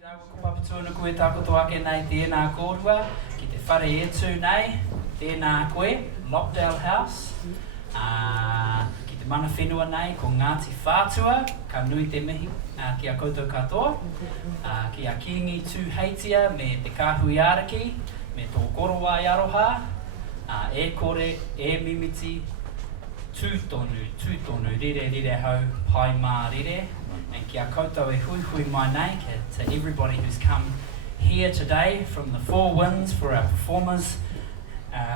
Papatūna koe tākoto ake nei tēnā kōrua, ki te whare etu nei, tēnā koe, Lopdell House, ki te mana whenua nei, ko Ngāti Whātua, ka nui te mihi ki a koutou katoa, ki a kingi tūheitia me te kāhui araki, me tō koroa i aroha, e kore, e mimiti, tūtonu, rire hau, pai mā rire. And kia koutou e hui mai nei to everybody who's come here today from the Four Winds, for our performers,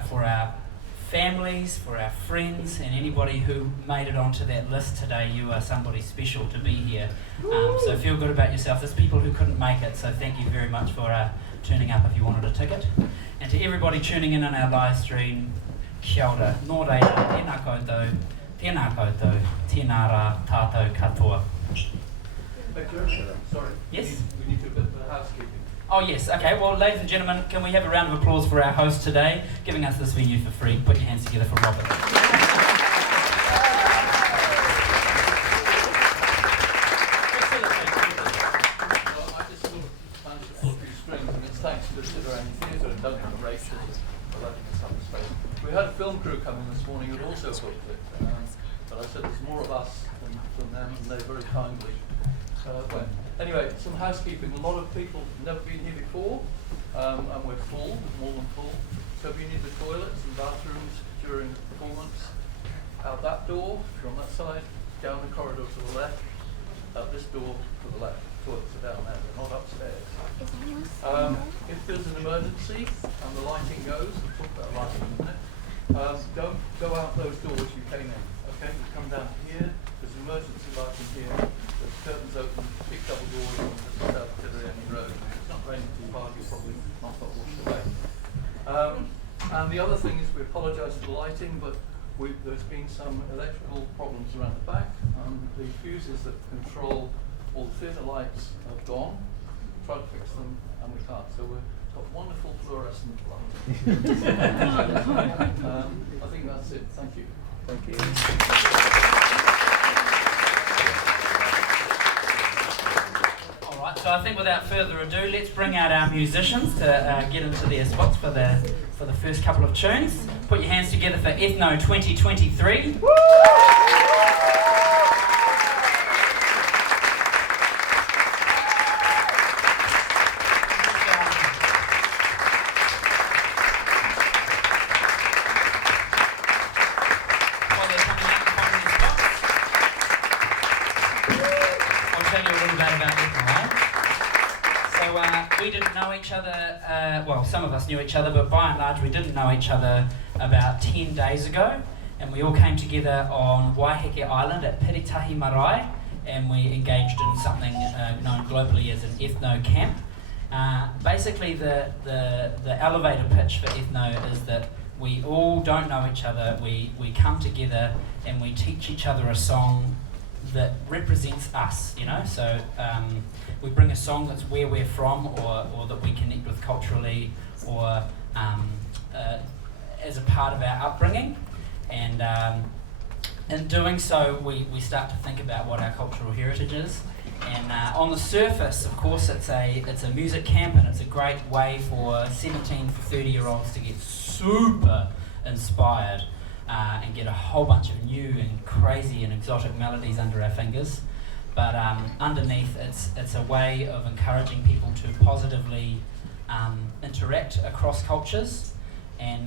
for our families, for our friends, and anybody who made it onto that list today. You are somebody special to be here. So feel good about yourself. There's people who couldn't make it, so thank you very much for turning up if you wanted a ticket. And to everybody tuning in on our live stream, kia ora, nō reira, tēnā koutou, tēnā rā tātou katoa. Sorry. Yes? We need to do a bit of housekeeping. Oh yes, okay. Well, ladies and gentlemen, can we have a round of applause for our host today, giving us this venue for free? Put your hands together for Robin. Well, I just sort of managed to pull a few strings, and it's thanks to the City Theatre and Duncan and Rachel for letting us have the space. We had a film crew coming this morning who'd also booked it, but I said there's more of us than them, and they very kindly went. Anyway, some housekeeping. A lot of people have never been here before, and we're full, more than full. So if you need the toilets and bathrooms during the performance, out that door, if you're on that side, down the corridor to the left, out this door to the left. Toilets are down there, they're not upstairs. If there's an emergency and the lighting goes, we'll talk about lighting in a minute, don't go out those doors you came in, okay? You come down here, there's emergency lighting here, there's curtains open, big double doors on the South Killarney Road. It's not raining too hard, you'll probably not got washed away. And the other thing is we apologise for the lighting, but there's been some electrical problems around the back, and the fuses that control all the theatre lights have gone. Tried to fix them, and we can't. So we've got wonderful fluorescent lights. I think that's it. Thank you. Thank you. All right. So I think without further ado, let's bring out our musicians to get into their spots for the first couple of tunes. Put your hands together for Ethno 2023. Woo! We didn't know each other, well, some of us knew each other, but by and large we didn't know each other about 10 days ago, and we all came together on Waiheke Island at Piritahi Marae, and we engaged in something known globally as an ethno camp. Basically the elevator pitch for ethno is that we all don't know each other, we come together and we teach each other a song that represents us, you know, so we bring a song that's where we're from, or that we connect with culturally, or as a part of our upbringing, and in doing so we start to think about what our cultural heritage is. And on the surface, of course, it's a music camp, and it's a great way for 17 to 30-year-olds to get super inspired and get a whole bunch of new and crazy and exotic melodies under our fingers. But underneath, it's a way of encouraging people to positively interact across cultures, and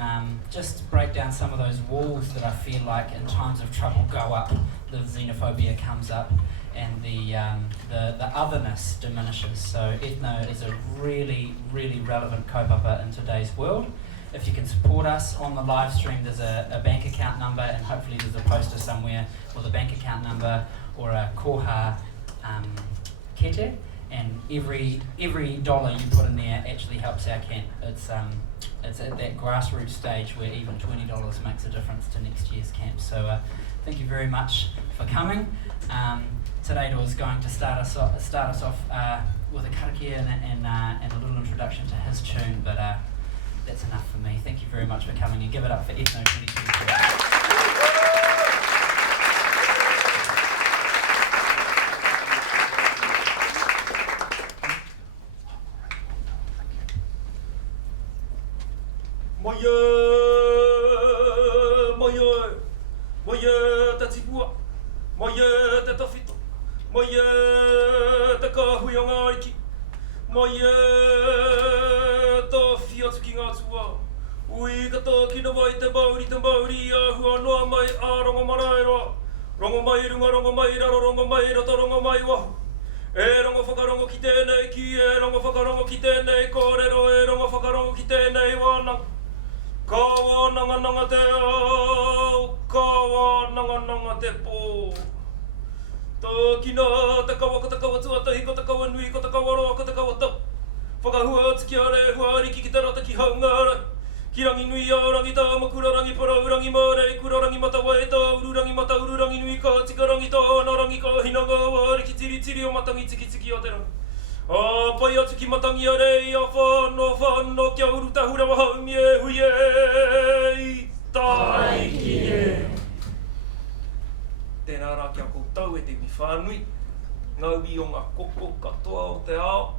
just break down some of those walls that I feel like in times of trouble go up, the xenophobia comes up, and the otherness diminishes. So ethno is a really, really relevant kaupapa in today's world. If you can support us on the live stream, there's a bank account number, and hopefully there's a poster somewhere with a bank account number or a koha kete, and every dollar you put in there actually helps our camp. It's at that grassroots stage where even $20 makes a difference to next year's camp. So thank you very much for coming. Today was going to start us off with a karakia and a little introduction to his tune, but that's enough for me. Thank you very much for coming, and give it up for Ethno 2023. Moi te tipua, moi te tawhito, moi te kahui o ngā iki, moi te whiatu ki ngā tua. Ui katoa kina mai te mauri ahua noa mai a rongo marae roa. Rongo mai runga, rongo mai raro, rongo mai rata, rongo mai wahu. E rongo whakarongo ki tēnei ki, e rongo whakarongo ki tēnei kōrero, e rongo whakarongo ki tēnei wānanga. Ka wānanga te au, ka wānanga te pō. Tā kina te kawa ko te kawa tuatahi, ko te kawa nui, ko te kawa roa, ko te kawa tau. Whakahua atu ki are, hua ariki ki te rata ki haungarai. Ki rangi nui au, rangi tāma, kura rangi parau, rangi mārei, kura rangi matawa e tā, uru rangi mata, uru rangi nui, ka tika rangi tā, ana rangi ka hinanga, wāre ki tiri tiri o matangi tiki tiki o te rangi. A pai atu ki matangi a rei, a whānau, kia uru tahu rawa haumi e hui e, tai ki e. Tēnā rā kia koutou e te mi whānui, ngau i o ngā koko katoa o te ao,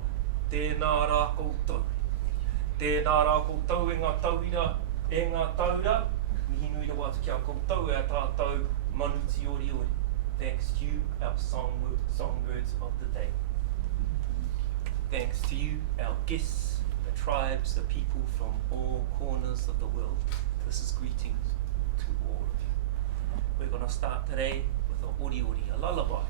tēnā rā koutou. Tēnā rā koutou e ngā tauira, e ngā taura, mihi nui rawa atu kia koutou e a tātou manuti ori ori. Thanks to you, our songbirds of the day. Thanks to you, our guests, the tribes, the people from all corners of the world. This is greetings to all of you. We're going to start today with a ori ori, a lullaby.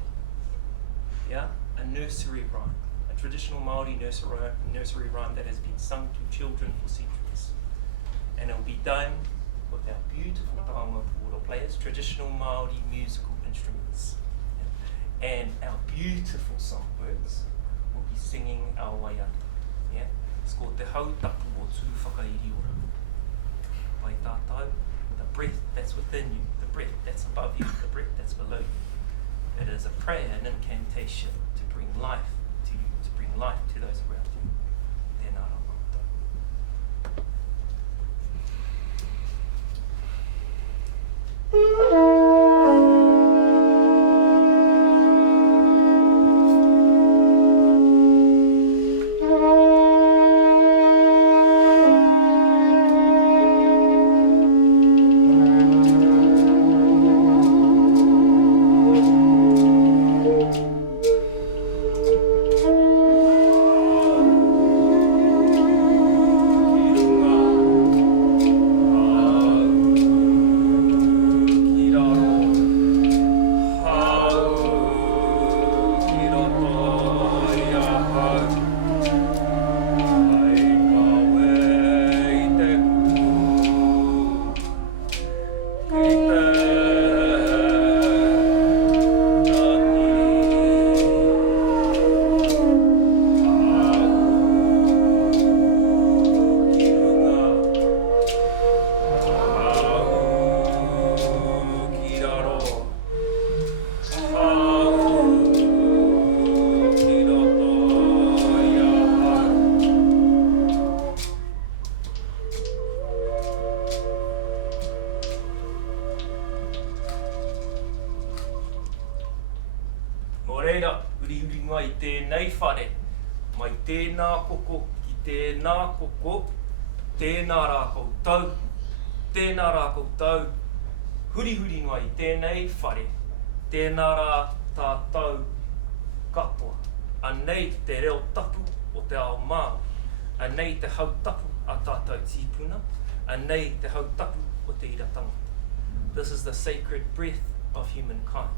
Yeah, a nursery rhyme. Traditional Māori nursery rhyme that has been sung to children for centuries. And it will be done with our beautiful taonga pūoro players, traditional Māori musical instruments. And our beautiful songbirds will be singing our waiata. Yeah? It's called Te Hautapu o Tū Whakairi Ora. Pai tātou, the breath that's within you, the breath that's above you, the breath that's below you. It is a prayer, an incantation to bring life to you, to bring life to those around you. Tēnā rā tēnā koko ki tēnā koko, tēnā rā koutou, tēnā rā koutou, huri huri noa I tēnei whare, tēnā rā tātou katoa, anei te reo tapu o te ao Māori, anei te hautapu a tātou tīpuna, anei te hautapu o te iratanga. This is the sacred breath of humankind.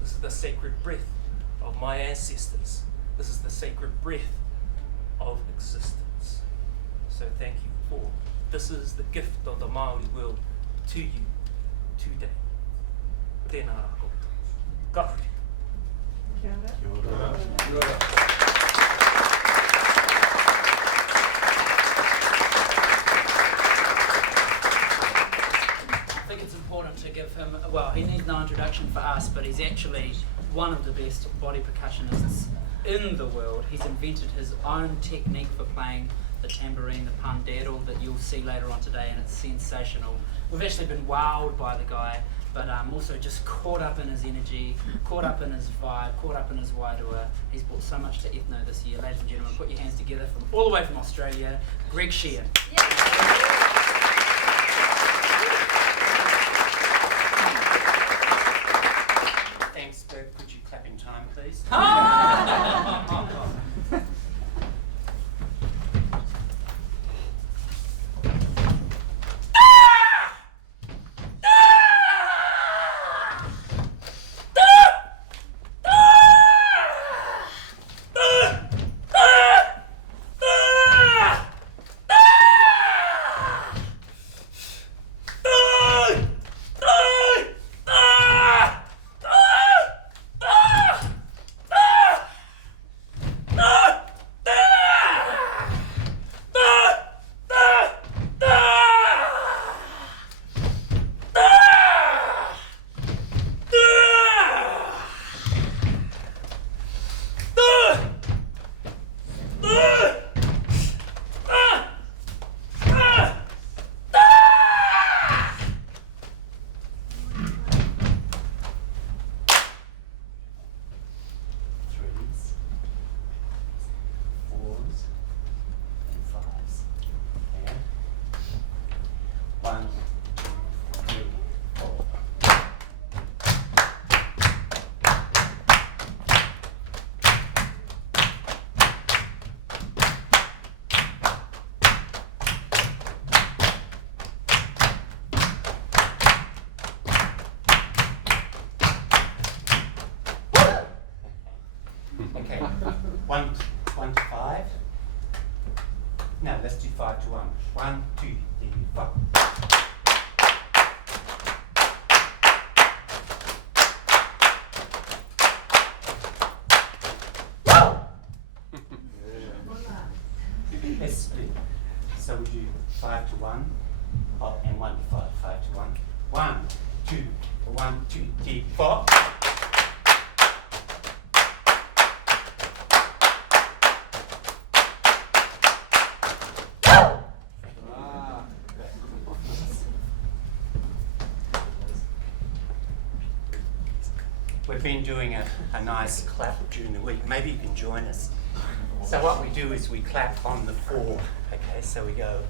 This is the sacred breath of my ancestors. This is the sacred breath of existence. So thank you all. This is the gift of the Māori world to you today. Tēnā rā koutou. Ka huri. Kia ora. Kia ora. Kia ora. I think it's important to give him, well, he needs no introduction for us, but he's actually one of the best body percussionists in the world. He's invented his own technique for playing the tambourine, the pandero, that you'll see later on today, and it's sensational. We've actually been wowed by the guy, but also just caught up in his energy, caught up in his vibe, caught up in his wairua. He's brought so much to Ethno this year. Ladies and gentlemen, put your hands together from all the way from Australia, Greg Sheehan. 1 to 5. No, let's do 5 to 1. 1, 2, 3, 4. Let's split. So we do 5 to 1 and 1 to 5. 5 to 1. 1, 2, 1, 2, 3, 4. We've been doing a nice clap during the week. Maybe you can join us. So what we do is we clap on the 4. Okay, so we go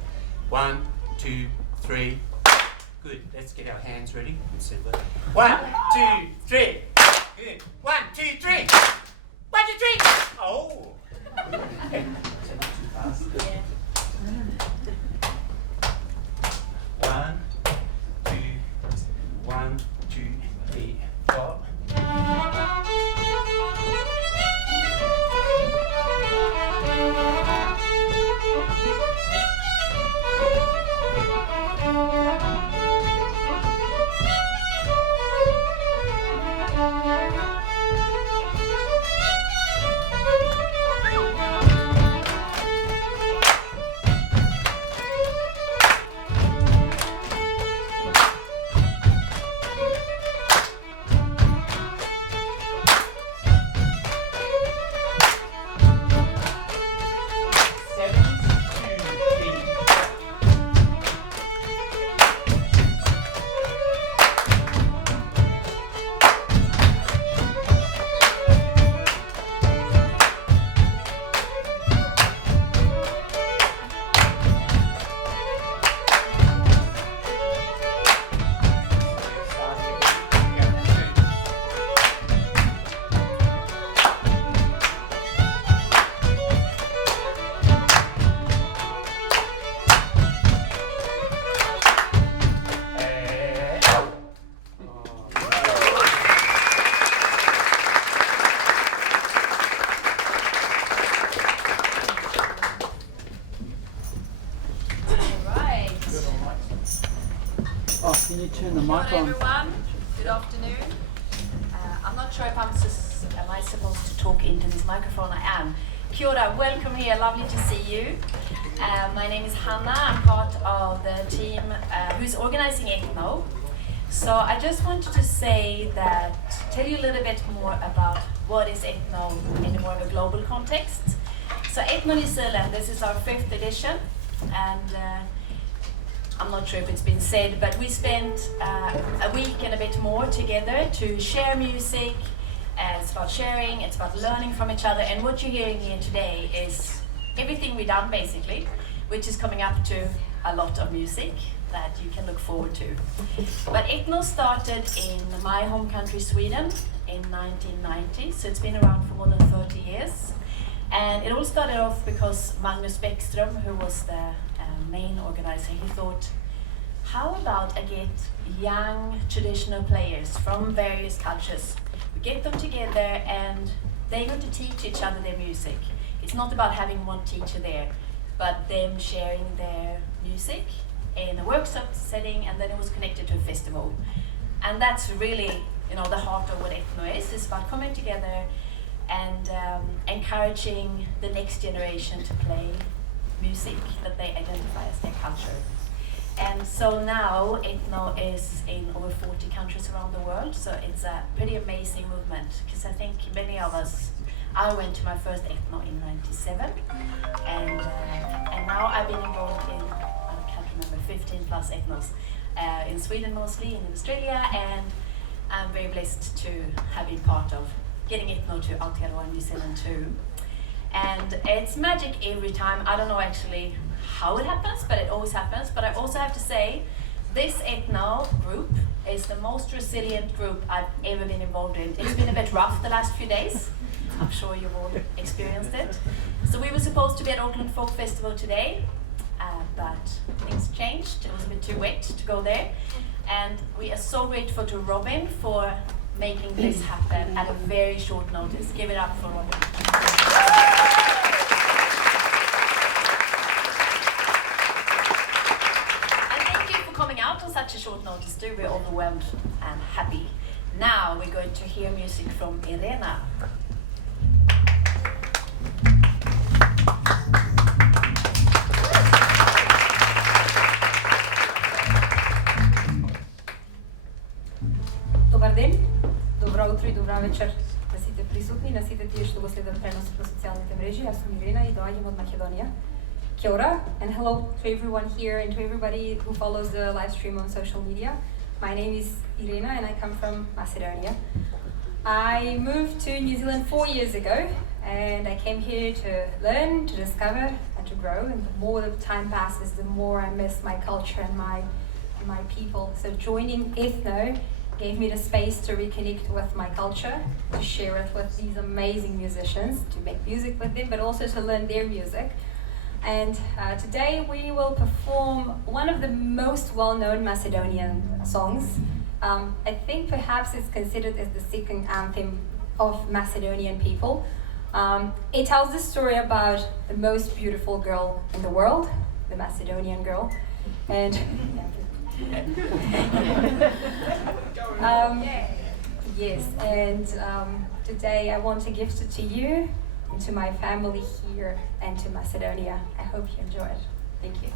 1, 2, 3. Good. Let's get our hands ready. Let's see what. 1, 2, 3. Good. 1, 2, 3. 1, 2, 3. Oh. Okay. So not too fast. Yeah. 1, 2, 1, 2, 3, 4. Can you turn the mic Hello on? everyone, good afternoon. I'm not sure if am I supposed to talk into this microphone? I am. Kia ora, welcome here, lovely to see you. My name is Hannah, I'm part of the team who's organizing Ethno. So I just wanted to tell you a little bit more about what is Ethno in a more of a global context. So Ethno New Zealand, this is our 5th edition, and I'm not sure if it's been said, but we spent a week and a bit more together to share music. It's about sharing, it's about learning from each other, and what you're hearing here today is everything we've done basically, which is coming up to a lot of music that you can look forward to. But Ethno started in my home country, Sweden, in 1990, so it's been around for more than 30 years. And it all started off because Magnus Bäckström, who was the main organizer, he thought, how about I get young traditional players from various cultures, we get them together and they're going to teach each other their music. It's not about having one teacher there, but them sharing their music in a workshop setting, and then it was connected to a festival. And that's really, the heart of what Ethno is. It's about coming together and encouraging the next generation to play music that they identify as their culture. And so now Ethno is in over 40 countries around the world, so it's a pretty amazing movement, because I think many of us, I went to my first Ethno in 97, and now I've been involved in, I can't remember, 15 plus Ethnos, in Sweden mostly, in Australia, and I'm very blessed to have been part of getting Ethno to Aotearoa, New Zealand too. And it's magic every time. I don't know actually how it happens, but it always happens. But I also have to say, this Ethno group is the most resilient group I've ever been involved in. It's been a bit rough the last few days. I'm sure you've all experienced it. So we were supposed to be at Auckland Folk Festival today, but things changed. It was a bit too wet to go there. And we are so grateful to Robin for making this happen at a very short notice. Give it up for Robin. coming out on such a short notice too. We're overwhelmed and happy. Now we're going to hear music from Irena. Добар ден, добро утро и добра вечер на сите присутни, на сите тие што го следат преносот по социјалните мрежи. Јас сум Ирена и доаѓам од Македонија. Kia ora, and hello to everyone here and to everybody who follows the live stream on social media. My name is Irena and I come from Macedonia. I moved to New Zealand 4 years ago and I came here to learn, to discover and to grow, and the more the time passes, the more I miss my culture and my people. So joining Ethno gave me the space to reconnect with my culture, to share it with these amazing musicians, to make music with them, but also to learn their music. And today we will perform one of the most well-known Macedonian songs. I think perhaps it's considered as the second anthem of Macedonian people. It tells the story about the most beautiful girl in the world, the Macedonian girl. And yes, and today I want to gift it to you, and to my family here, and to Macedonia. I hope you enjoy it. Thank you.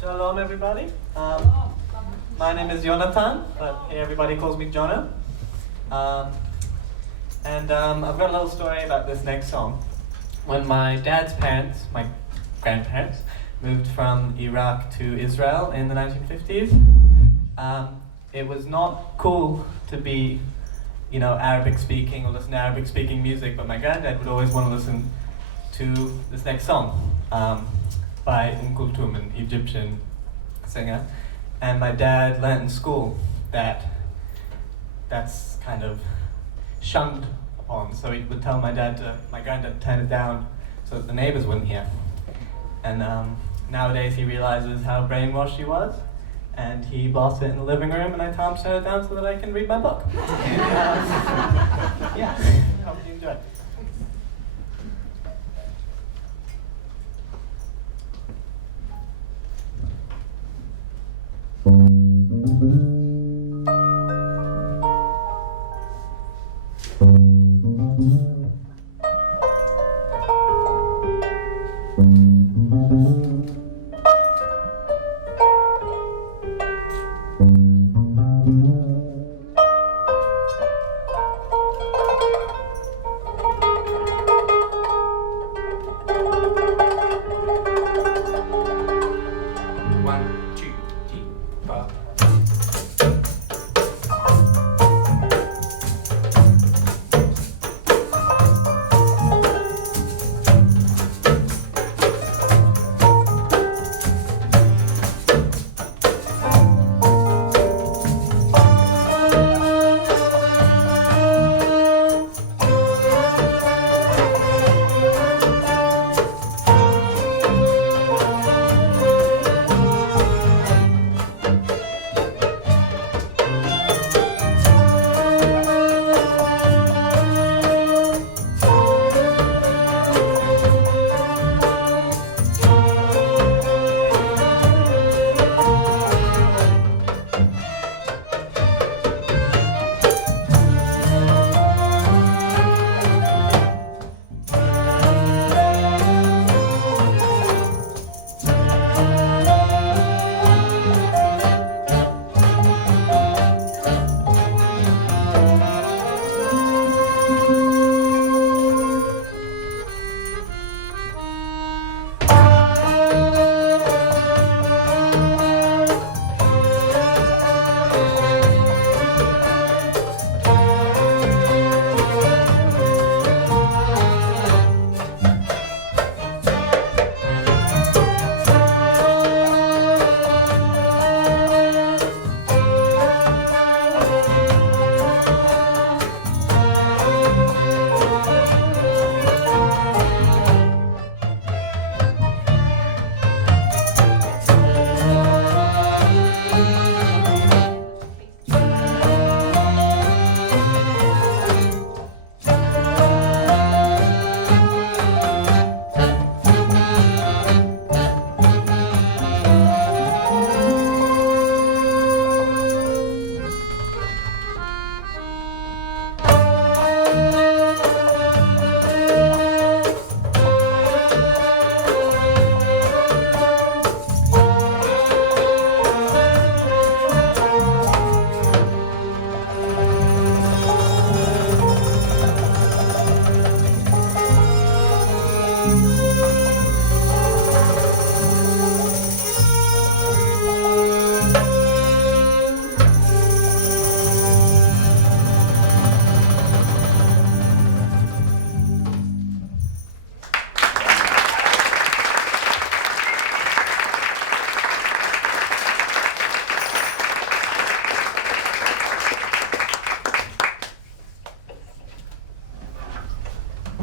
Shalom, everybody. My name is Jonathan, but everybody calls me Jonah. I've got a little story about this next song. When my dad's parents, my grandparents, moved from Iraq to Israel in the 1950s, it was not cool to be, Arabic speaking or listen to Arabic speaking music, but my granddad would always want to listen to this next song by Kulthum, an Egyptian singer. And my dad learned in school that that's kind of shunned upon, so he would tell my granddad to turn it down so that the neighbors wouldn't hear. And nowadays he realizes how brainwashed he was, and he lost it in the living room, and I tell him to shut it down so that I can read my book. And, yeah, hope you enjoy.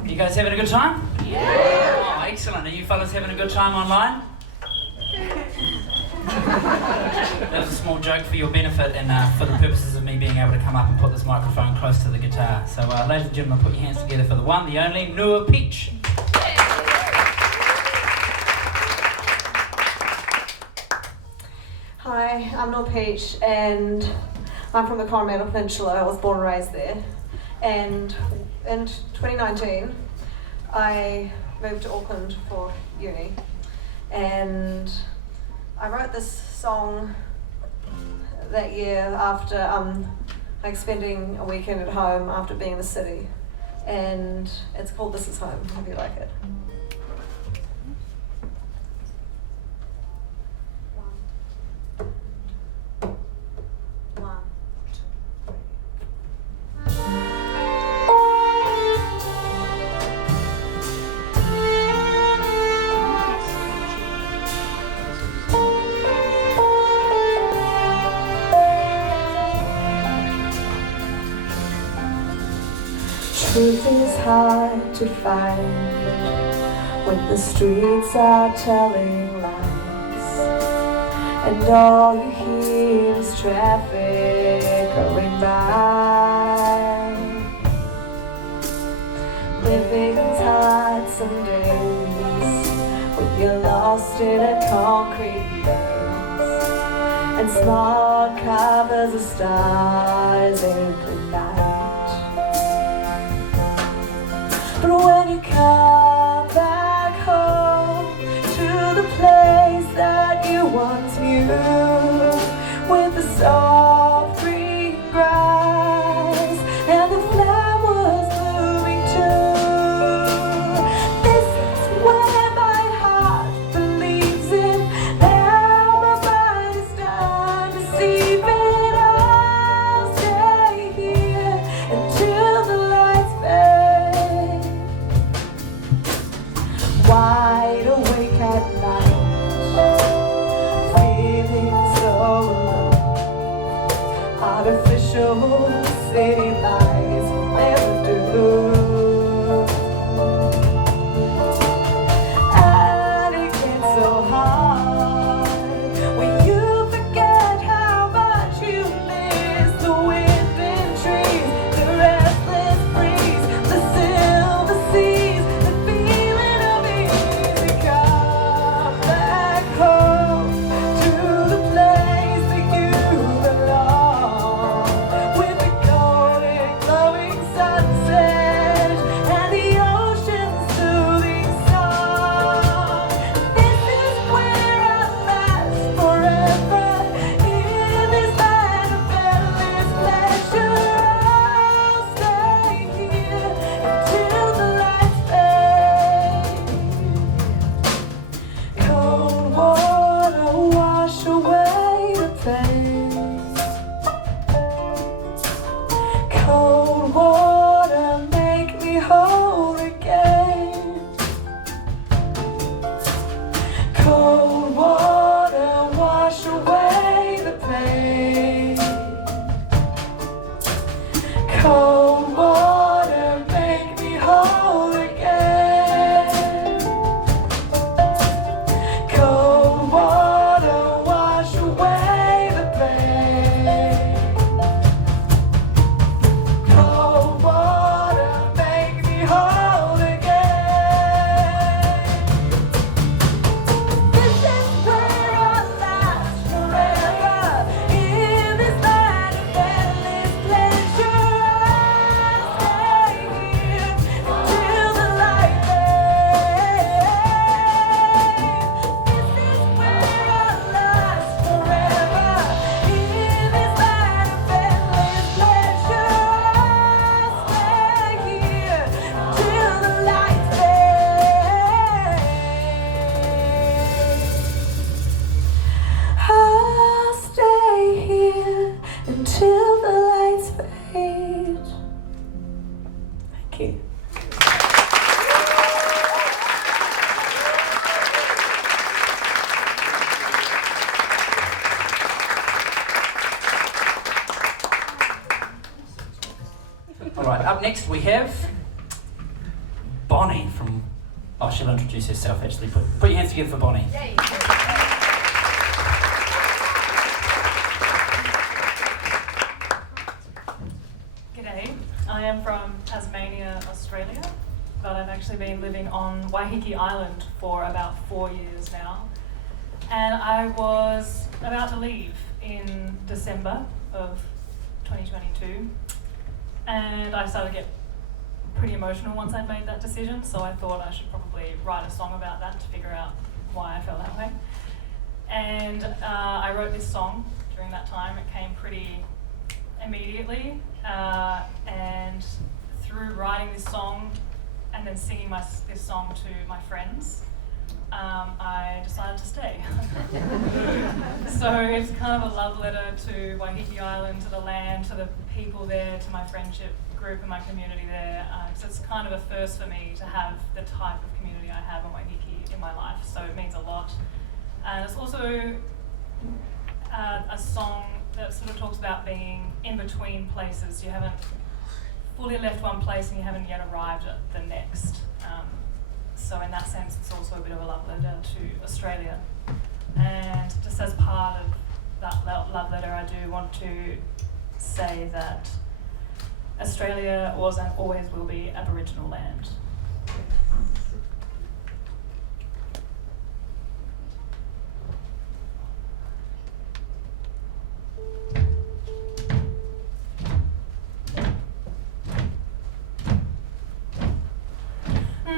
You guys having a good time? Yeah! Oh, excellent. Are you fellas having a good time online? That was a small joke for your benefit and for the purposes of me being able to come up and put this microphone close to the guitar. So ladies and gentlemen, put your hands together for the one, the only, Nua Peach. Hi, I'm Nua Peach and I'm from the Coromandel Peninsula. I was born and raised there. And in 2019, I moved to Auckland for uni. And I wrote this song that year after like spending a weekend at home after being in the city. And it's called This Is Home. Hope you like it. Truth is hard to find when the streets are telling lies. and all you hear is traffic going by. Living's hard some days when you're lost in a concrete maze, and small covers of stars every night. But when you come back home to the place that you once knew, with the soft green grass and the flowers blooming too, this is where my heart believes in. Now my mind is done deceiving. I'll stay here until the lights fade. Wide awake at night, feeling so alone. Artificial city lights will never do. And it gets so hard when you forget how much you miss the wind and trees, the restless breeze, the silver seas, the feeling of easy. Come back home to the place that you belong, with the golden glowing sunset and the ocean's soothing song. This is where I'll last forever, in this land of endless pleasure. I'll stay here until the lights fade. Cold water wash away the pain. Cold water make me whole again. Cold water wash away the pain. Cold water make me whole again. Cold water wash away the pain. Cold water make me whole again. This is where I'll last forever, in this land of endless pleasure. I'll stay here until the light fades. This is where I'll last forever, in this land of endless pleasure. I'll stay here until the light fades. I'll stay here until the lights fade. Thank you. All right, up next we have Bonnie from. Oh, she'll introduce herself actually. Put your hands together for Bonnie. G'day, I am from Tasmania, Australia, but I've actually been living on Waiheke Island for about 4 years now. And I was about to leave in December of 2022, and I started to get pretty emotional once I'd made that decision, so I thought I should probably write a song about that to figure out why I felt that way. And I wrote this song during that time. It came pretty immediately, and through writing this song and then singing this song to my friends, I decided to stay. So it's kind of a love letter to Waiheke Island, to the land, to the people there, to my friendship group and my community there. So it's kind of a first for me to have the type of community I have in Waiheke in my life, so it means a lot. And it's also a song that sort of talks about being in between places. You haven't fully left one place and you haven't yet arrived at the next. So in that sense, it's also a bit of a love letter to Australia. And just as part of that love letter, I do want to say that Australia was and always will be Aboriginal land.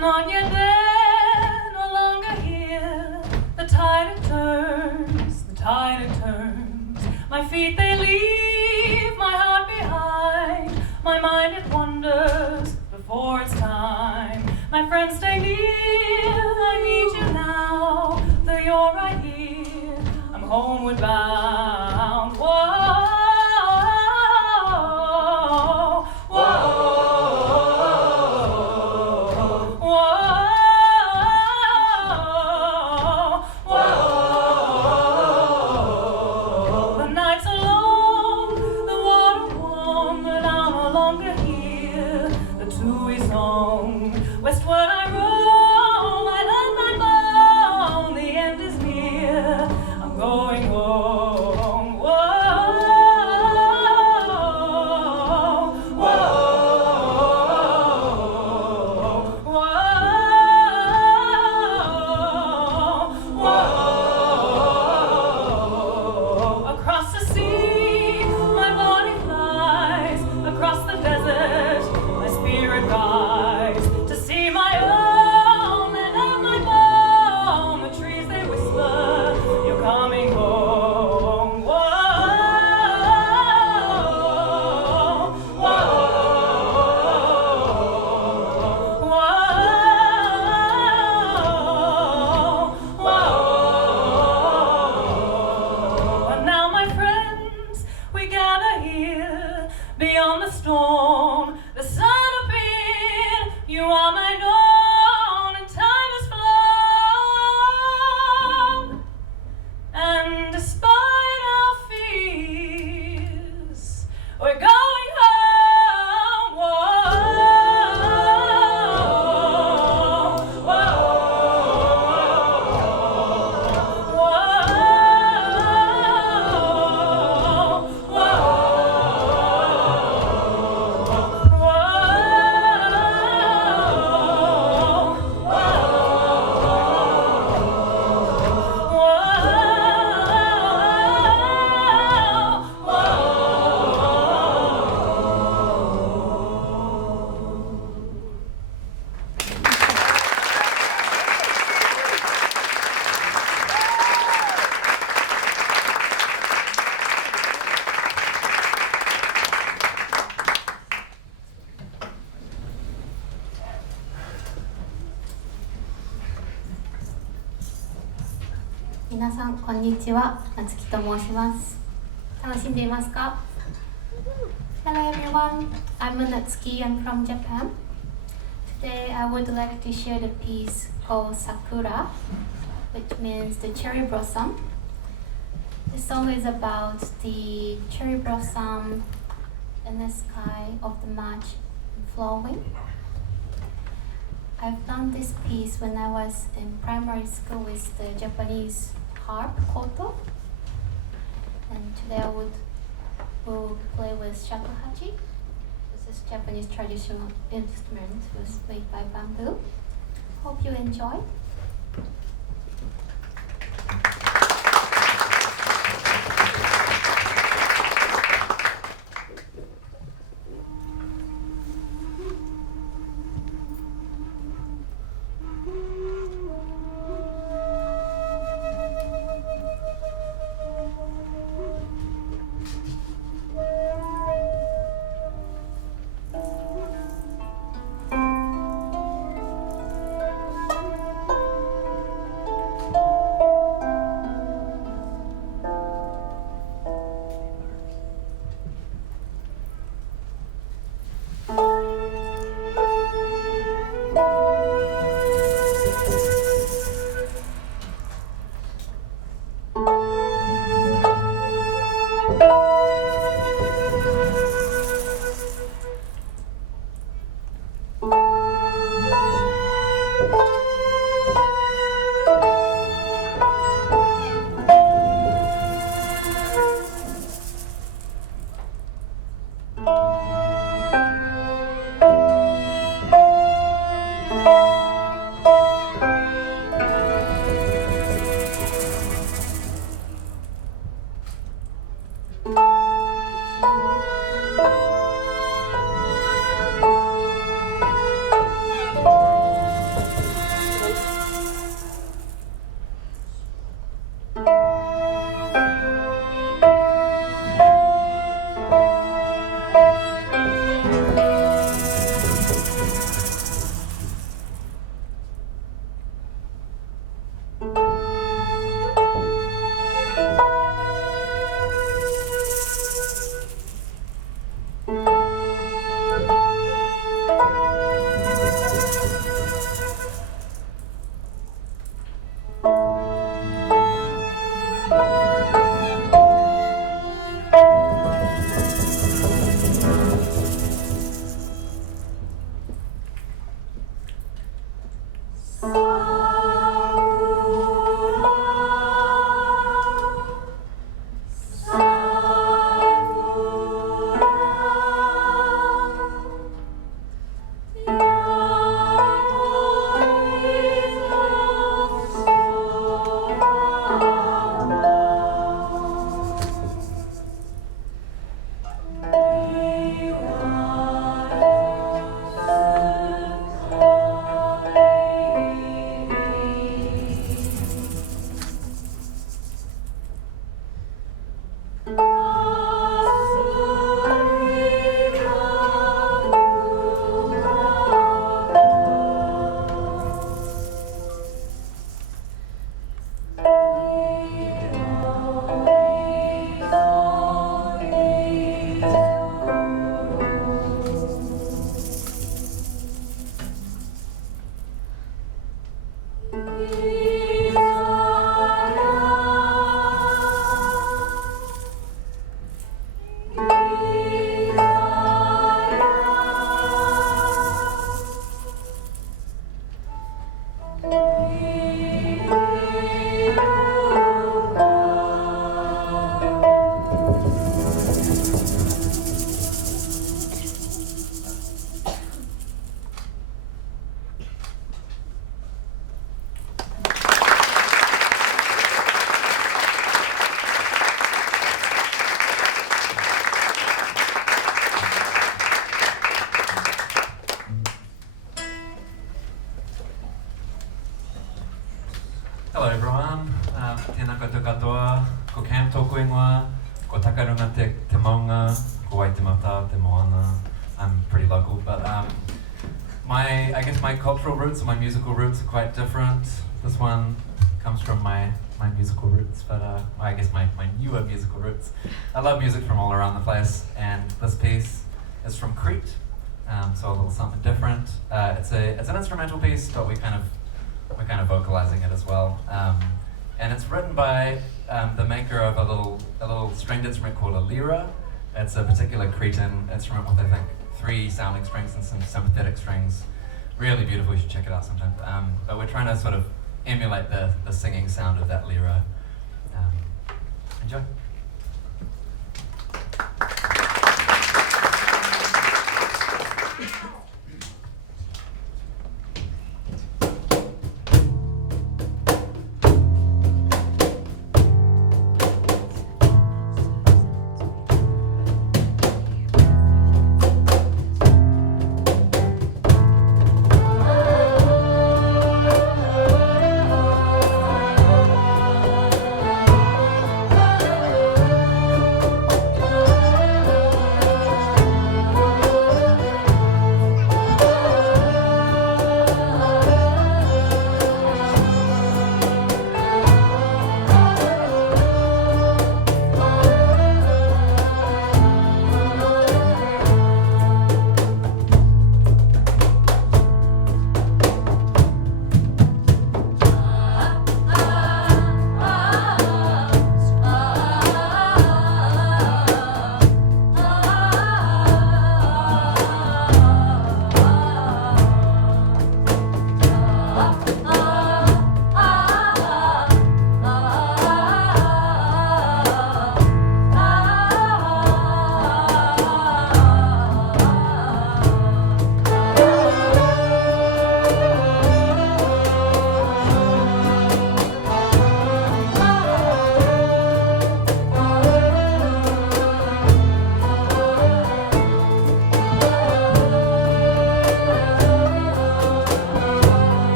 Not yet there, no longer here. The tide it turns, the tide it turns. My feet they leave, my heart behind. My mind it wanders before it's time. My friends stay near, I need you now. Though you're right here, I'm homeward bound. Whoa, whoa. Westward I roam, I learn my bone, the end is near, I'm going home. Whoa, whoa, whoa, whoa. Across the sea, my body flies, across the desert, my spirit rides. Beyond the storm, the sun appeared. You are my dawn, and time has flown. And despite our fears, we're going home. Whoa, whoa,皆さんこんにちは、なつきと申します。楽しんでいますか？ Hello everyone, I'm Natsuki, I'm from Japan. Today I would like to share the piece called Sakura, which means the cherry blossom. This song is about the cherry blossom in the sky of the March flowing. I've done this piece when I was in primary school with the Japanese harp, koto. And today I will play with shakuhachi. This is Japanese traditional instrument was made by bamboo. Hope you enjoy. Whānau, ko Waitemata, te moana. I'm pretty local, but I guess my cultural roots and my musical roots are quite different. This one comes from my musical roots, but I guess my newer musical roots. I love music from all around the place, and this piece is from Crete, so a little something different. It's an instrumental piece, but we're kind of vocalizing it as well. And it's written by the maker of a little stringed instrument called a lira. It's a particular Cretan instrument with, I think, 3 sounding strings and some sympathetic strings. Really beautiful, you should check it out sometime. But we're trying to sort of emulate the singing sound of that lira. Enjoy.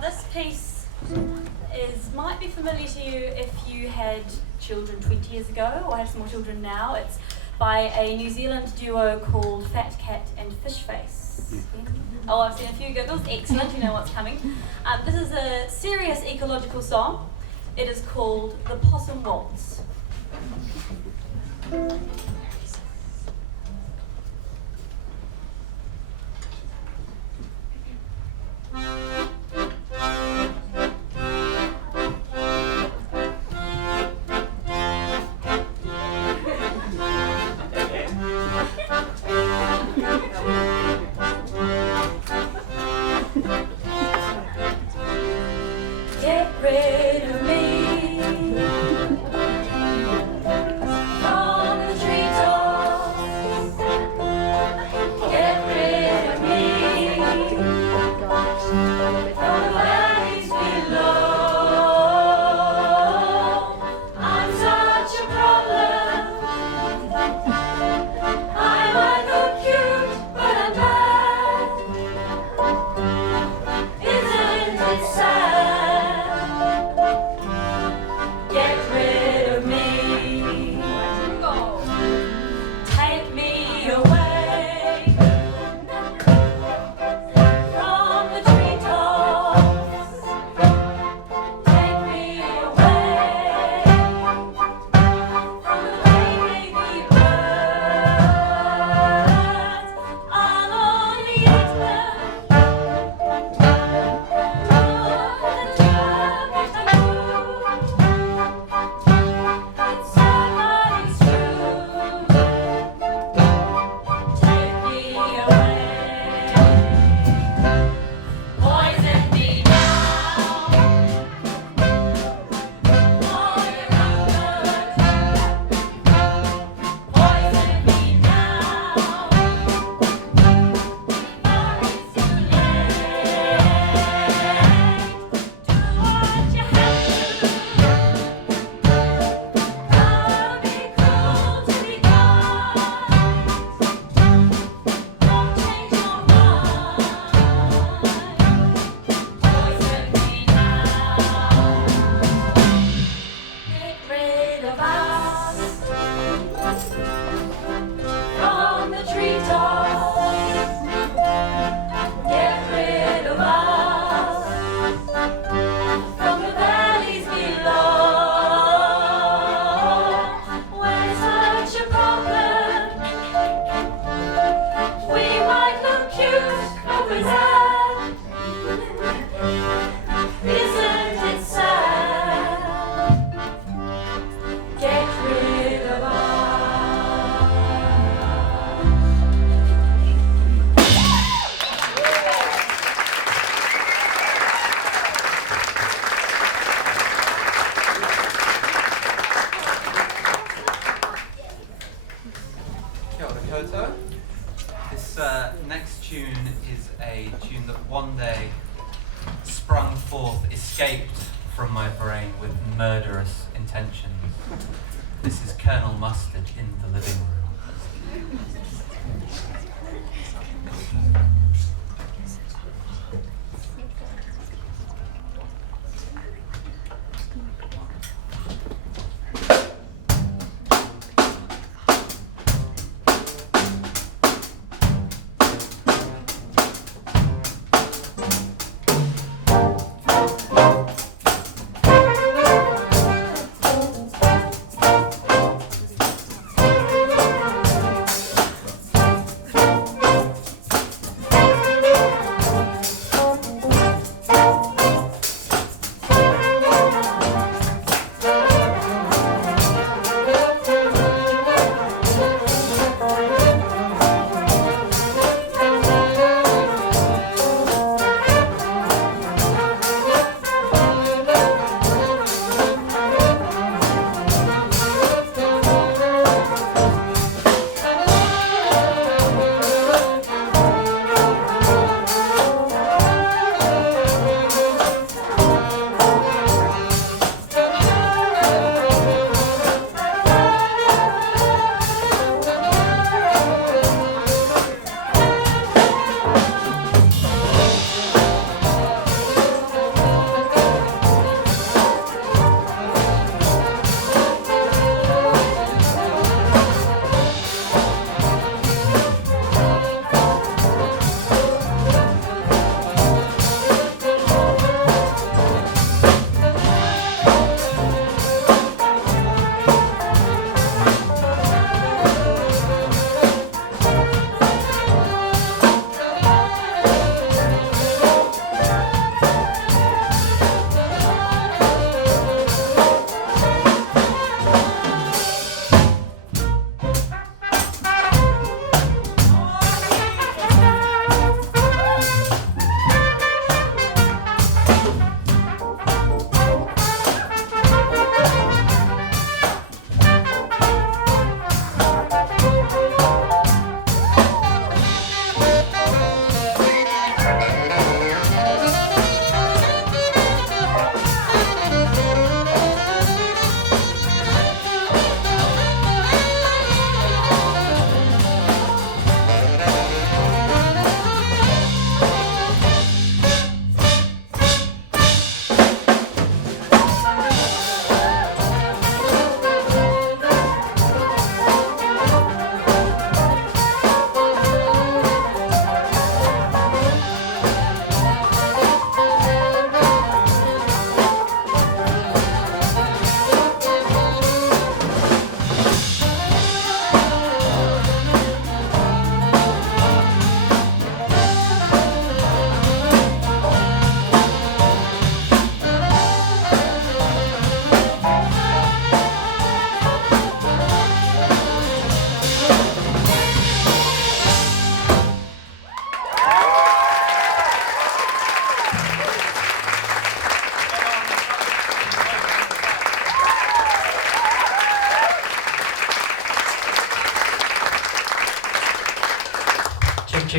This piece might be familiar to you if you had children 20 years ago or have small children now. It's by a New Zealand duo called Fat Cat and Fish Face. Oh, I've seen a few giggles. Excellent, you know what's coming. This is a serious ecological song. It is called The Possum Waltz. Get rid of me from the treetop. From the treetops, get rid of us. From the valleys below, when such a problem, we might look cute, but we're sad. Isn't it sad? Get rid of us. Kia ora koutou. This next tune is a tune that one day sprung forth, escaped from my brain with murderous intentions. This is Colonel Mustard in the Living Room.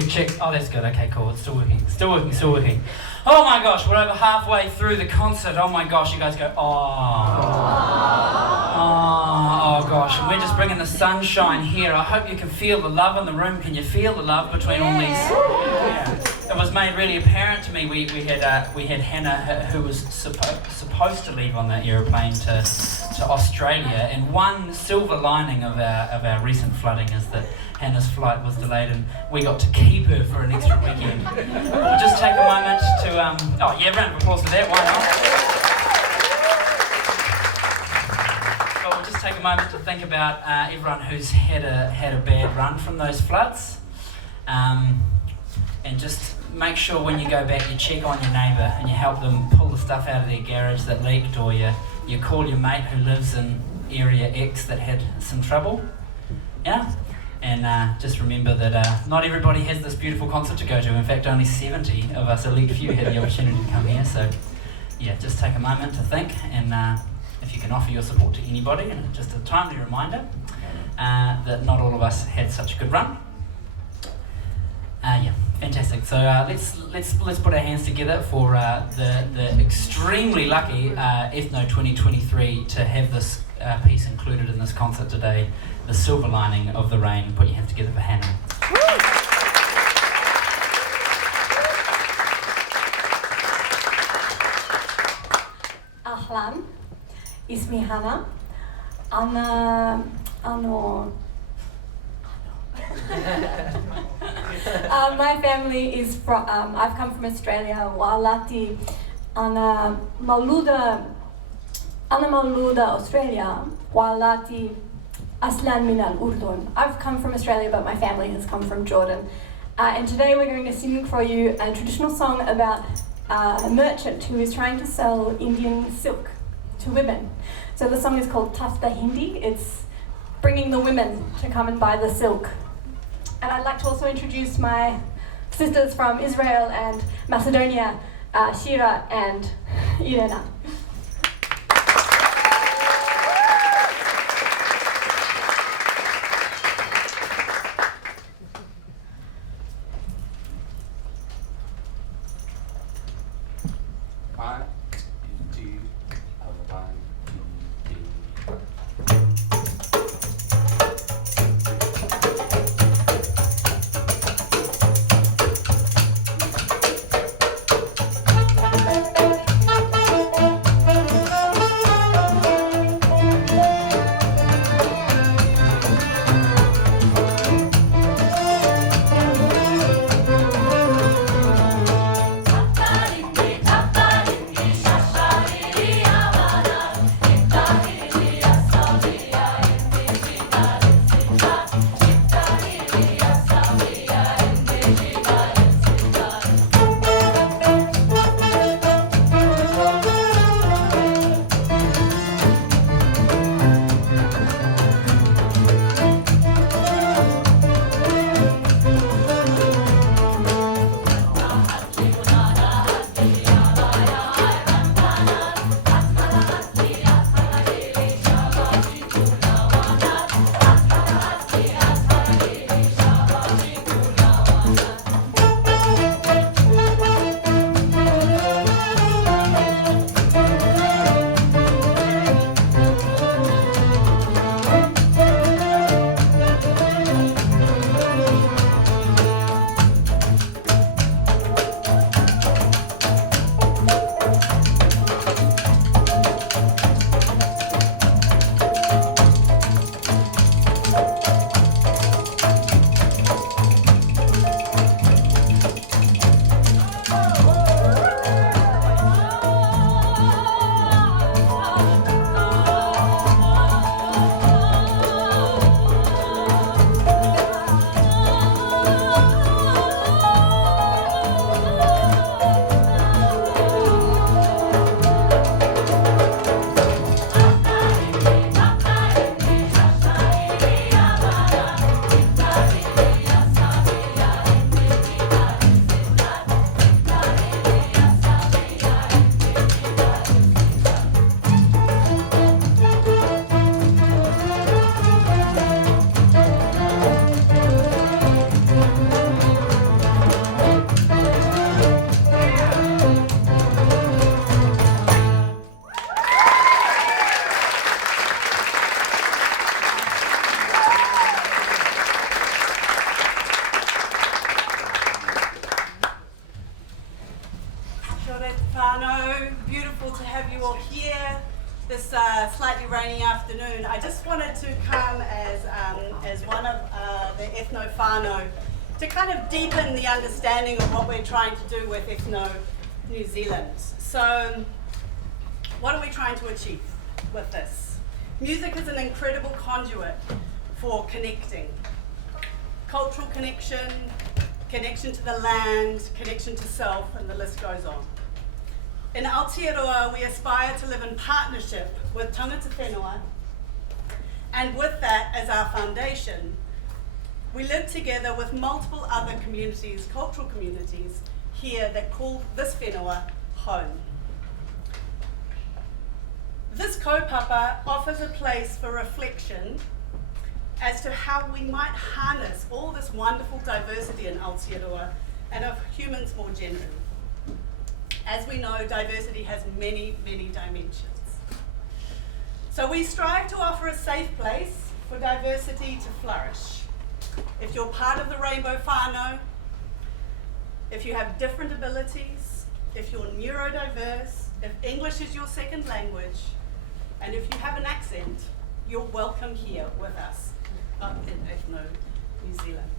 Check. Oh, that's good. Okay, cool. It's still working. Still working. Oh my gosh, we're over halfway through the concert. Oh my gosh, you guys go, oh gosh. And we're just bringing the sunshine here. I hope you can feel the love in the room. Can you feel the love between all these? Yeah. It was made really apparent to me. We had Hannah, who was supposed to leave on that aeroplane to to Australia, and one silver lining of our recent flooding is that Hannah's flight was delayed and we got to keep her for an extra weekend. We'll just take a moment to, round of applause for that, why not? But we'll just take a moment to think about everyone who's had a bad run from those floods, and just make sure when you go back you check on your neighbour and you help them pull the stuff out of their garage that leaked, or you call your mate who lives in area X that had some trouble. Yeah? And just remember that not everybody has this beautiful concert to go to. In fact, only 70 of us elite few had the opportunity to come here. So yeah, just take a moment to think, and if you can offer your support to anybody, and just a timely reminder that not all of us had such a good run. Yeah, fantastic. So let's put our hands together for the extremely lucky Ethno 2023 to have this piece included in this concert today, The Silver Lining of the Rain. Put your hands together for Hannah. Ahlan, ismi Hannah. My family is from, I've come from Australia, Walati, Ana Mauluda, Australia, Walati, Aslan Minal Urdun. I've come from Australia, but my family has come from Jordan. And today we're going to sing for you a traditional song about a merchant who is trying to sell Indian silk to women. So the song is called Tafta Hindi. It's bringing the women to come and buy the silk. And I'd like to also introduce my sisters from Israel and Macedonia, Shira and Irena. afternoon. I just wanted to come as one of the Ethno Whānau to kind of deepen the understanding of what we're trying to do with Ethno New Zealand. So, what are we trying to achieve with this? Music is an incredible conduit for connecting. Cultural connection, connection to the land, connection to self, and the list goes on. In Aotearoa, we aspire to live in partnership with tangata whenua, and with that as our foundation, we live together with multiple other communities, cultural communities, here that call this whenua home. This kaupapa offers a place for reflection as to how we might harness all this wonderful diversity in Aotearoa and of humans more generally. As we know, diversity has many, many dimensions. So we strive to offer a safe place for diversity to flourish. If you're part of the Rainbow Whānau, if you have different abilities, if you're neurodiverse, if English is your second language, and if you have an accent, you're welcome here with us up in Ethno, New Zealand.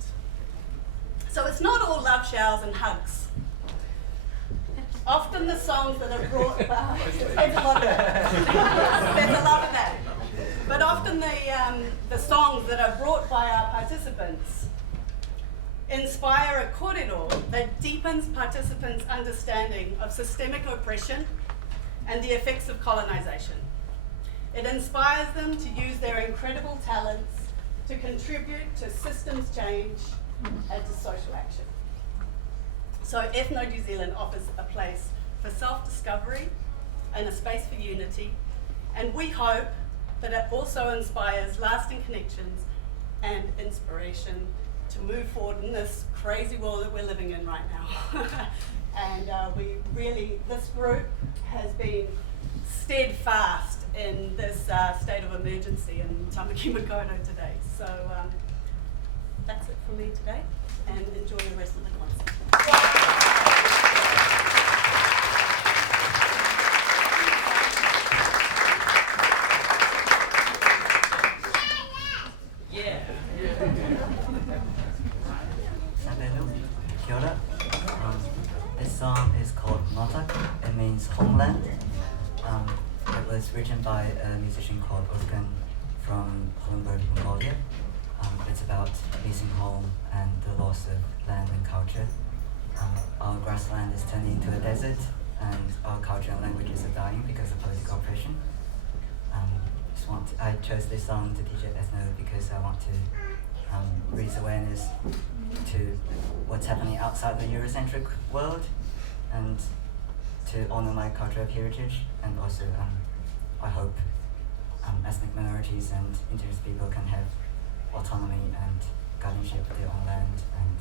So it's not all love showers and hugs. Often the songs that are brought by, there's a lot of that. There's a lot of that. But often the songs that are brought by our participants inspire a kōrero that deepens participants' understanding of systemic oppression and the effects of colonisation. It inspires them to use their incredible talents to contribute to systems change and to social action. So Ethno New Zealand offers a place for self-discovery and a space for unity, and we hope that it also inspires lasting connections and inspiration to move forward in this crazy world that we're living in right now. And this group has been steadfast in this state of emergency in Tamaki Makaurau today. So that's it from me today, and enjoy the rest of the concert. Yeah. Kia ora. This song is called Notak. It means homeland. It was written by a musician called Özkan from Holmberg, Mongolia. It's about missing home and the loss of land and culture. Our grassland is turning into a desert, and our culture and languages are dying because of political oppression. I chose this song to teach at Ethno because I want to raise awareness to what's happening outside the Eurocentric world, and to honour my cultural heritage, and also I hope ethnic minorities and indigenous people can have autonomy and guardianship of their own land, and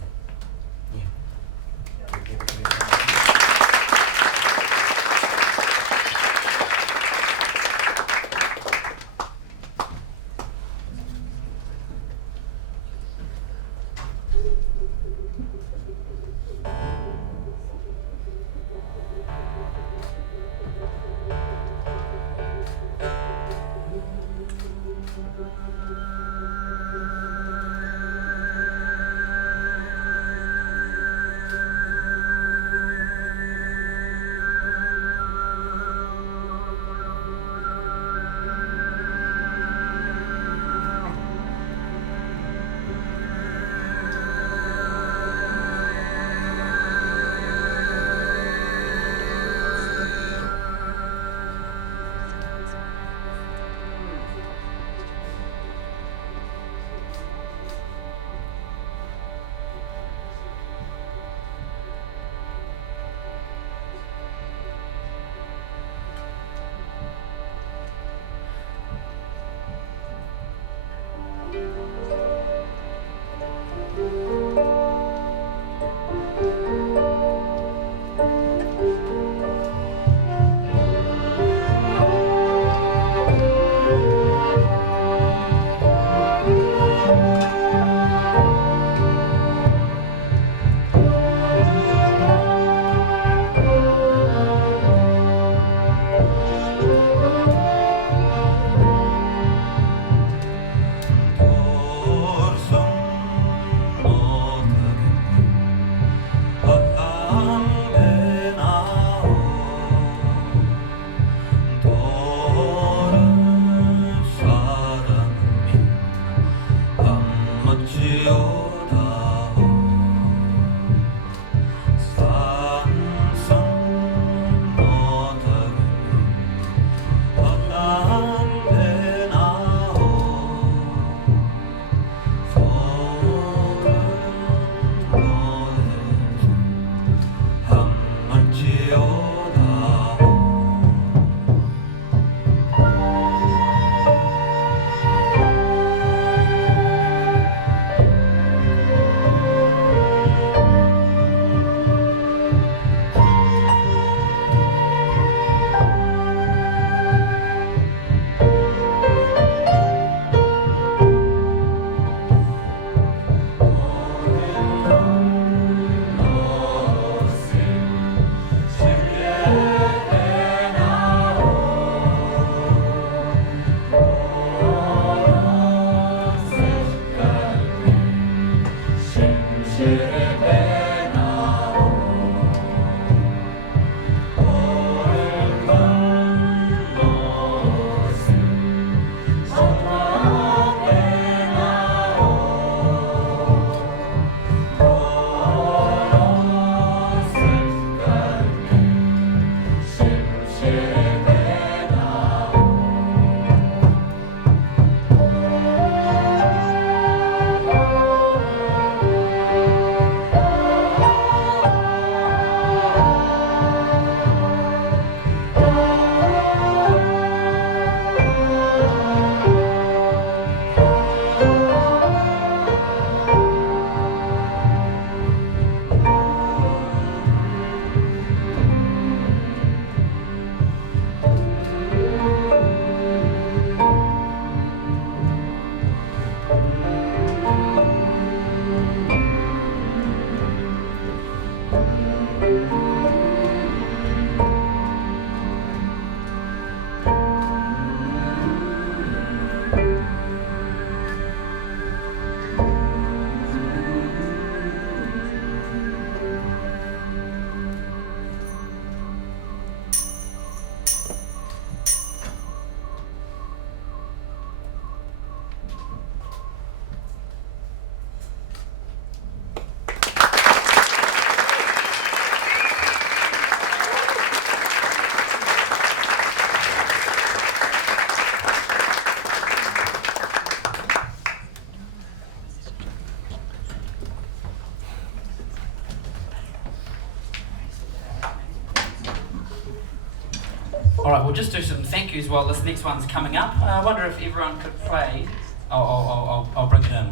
we'll just do some thank yous while this next one's coming up. I wonder if everyone could play. I'll bring it in.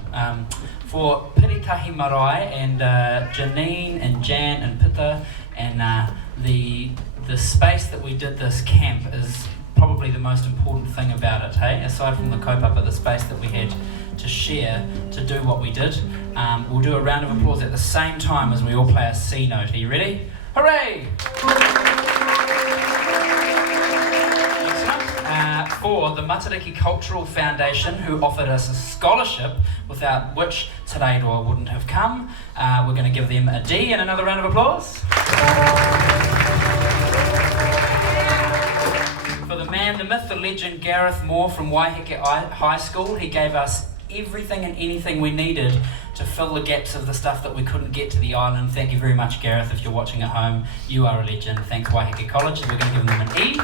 For Piritahi Marae and Janine and Jan and Pita, and the space that we did this camp is probably the most important thing about it, hey? Aside from the kaupapa, the space that we had to share to do what we did. We'll do a round of applause at the same time as we all play a C note. Are you ready? Hooray! Excellent. For the Matariki Cultural Foundation, who offered us a scholarship without which Te Rairoa wouldn't have come, we're going to give them a D and another round of applause. For the man, the myth, the legend, Gareth Moore from Waiheke High School, he gave us everything and anything we needed to fill the gaps of the stuff that we couldn't get to the island. Thank you very much, Gareth. If you're watching at home, you are a legend. Thanks, Waiheke College. We're going to give them an E.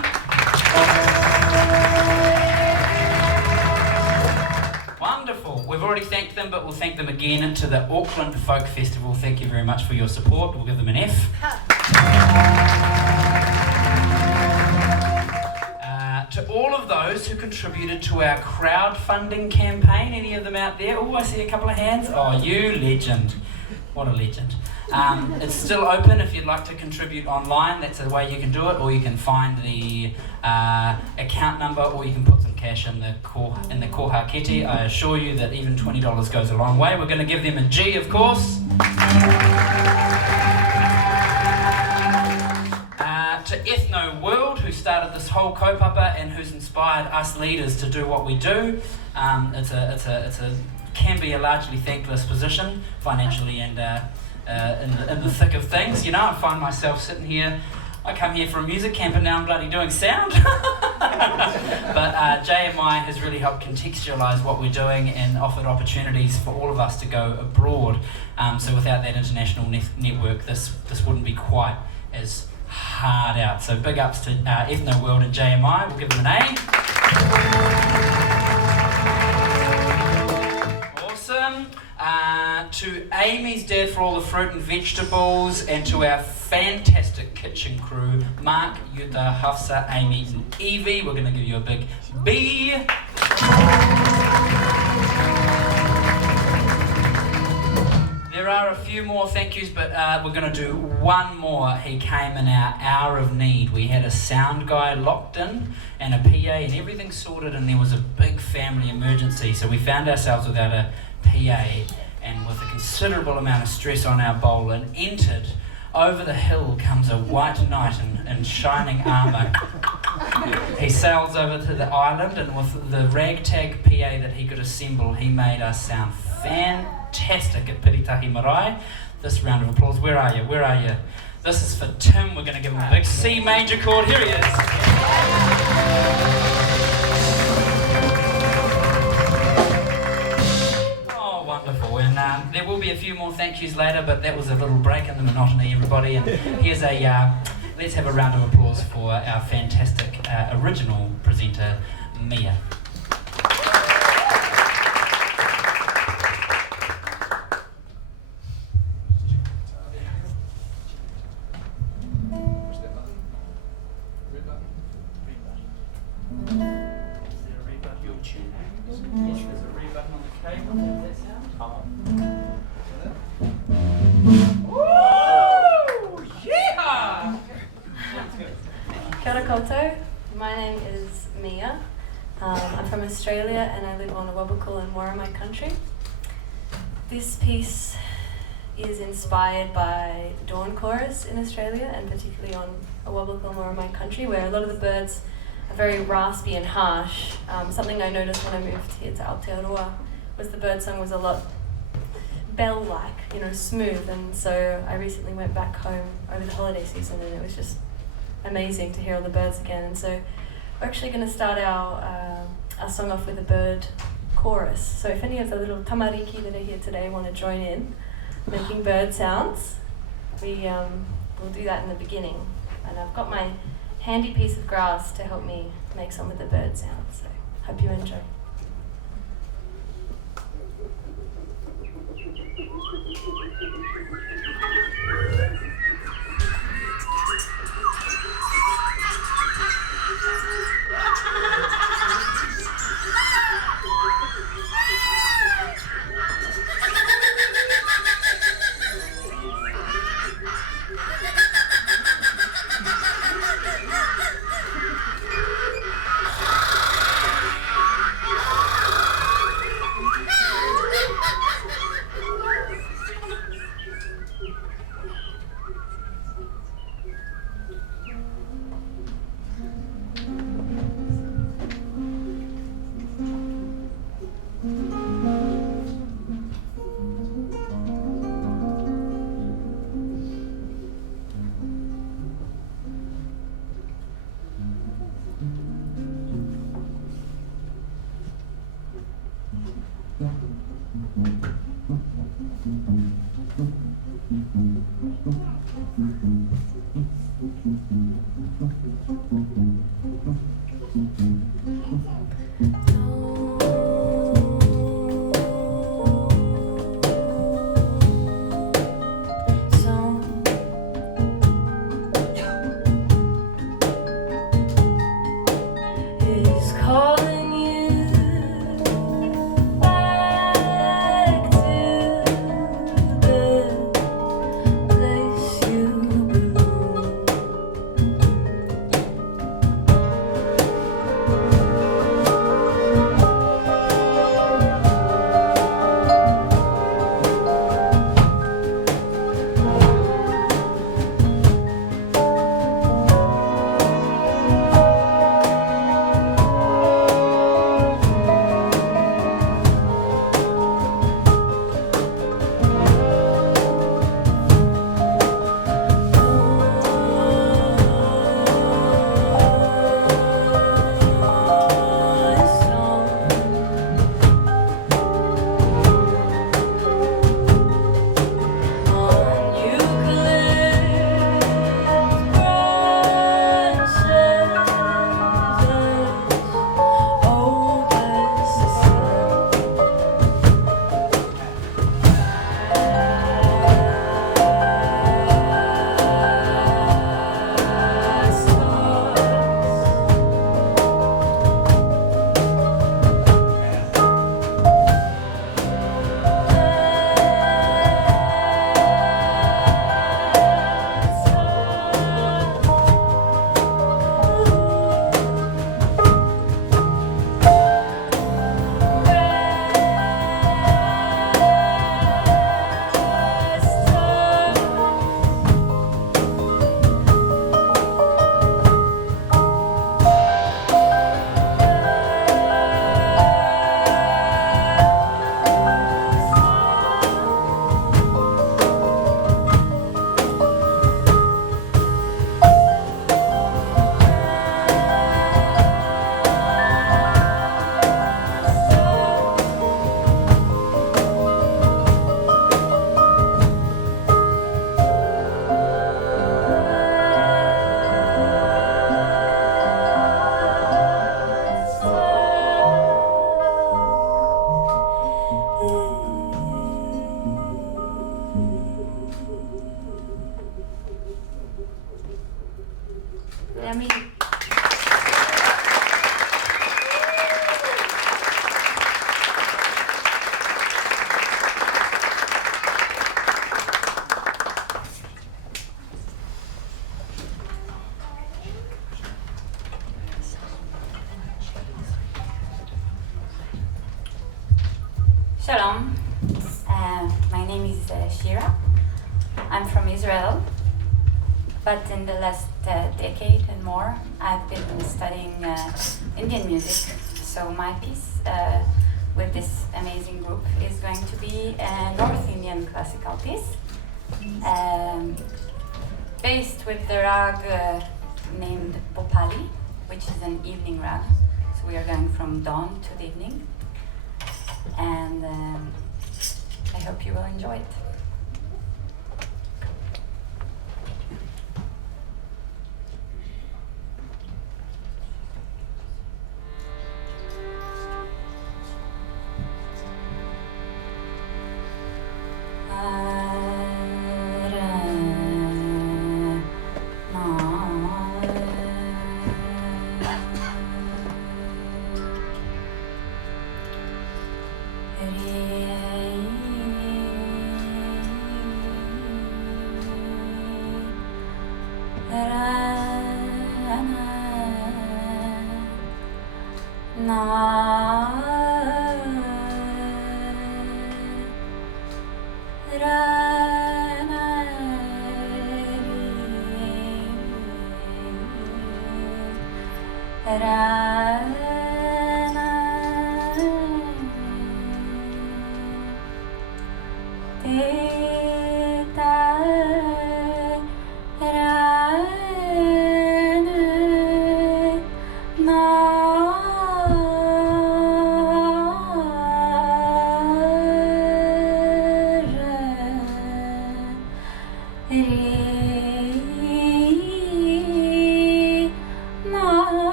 Wonderful. We've already thanked them, but we'll thank them again to the Auckland Folk Festival. Thank you very much for your support. We'll give them an F. To all of those who contributed to our crowdfunding campaign, any of them out there? Oh, I see a couple of hands. Oh, you legend. What a legend. It's still open if you'd like to contribute online. That's the way you can do it, or you can find the account number, or you can put some cash in the koha kete. I assure you that even $20 goes a long way. We're going to give them a G, of course. To Ethno World, who started this whole kaupapa and who's inspired us leaders to do what we do. Can be a largely thankless position financially and in the thick of things. You know, I find myself sitting here. I come here for a music camp and now I'm bloody doing sound. But JMI has really helped contextualise what we're doing and offered opportunities for all of us to go abroad. So without that international network, this wouldn't be quite as hard out. So big ups to Ethno World and JMI. We'll give them an A. Awesome. To Amy's dad for all the fruit and vegetables, and to our fantastic kitchen crew, Mark, Yuta, Hafsa, Amy and Evie, we're going to give you a big B. There are a few more thank yous, but we're going to do one more. He came in our hour of need. We had a sound guy locked in and a PA and everything sorted, and there was a big family emergency. So we found ourselves without a PA and with a considerable amount of stress on our bowl, and entered. Over the hill comes a white knight in shining armour. He sails over to the island, and with the ragtag PA that he could assemble, he made us sound fantastic at Piritahi Marae. This round of applause. Where are you? Where are you? This is for Tim. We're going to give him a big C major chord. Here he is. Oh, wonderful. And there will be a few more thank yous later, but that was a little break in the monotony, everybody. And here's let's have a round of applause for our fantastic original presenter, Mia. Kia ora koutou. My name is Mia. I'm from Australia and I live on Awabakal in Whānau country. This piece is inspired by the dawn chorus in Australia, and particularly on Awabakal and Whānau country, where a lot of the birds are very raspy and harsh. Something I noticed when I moved here to Aotearoa was the birdsong was a lot bell-like, smooth, and so I recently went back home over the holiday season and it was just amazing to hear all the birds again. And so we're actually going to start our song off with a bird chorus. So if any of the little tamariki that are here today want to join in making bird sounds, we'll do that in the beginning. And I've got my handy piece of grass to help me make some of the bird sounds, so hope you enjoy. Is calling you back to the place you belong. Yummy. Shalom. My name is Shira. I'm from Israel, but in the last decade and more, I've been studying Indian music. So my piece with this amazing group is going to be a North Indian classical piece, based with the rag named Bhopali, which is an evening rag. So we are going from dawn to the evening. And I hope you will enjoy it.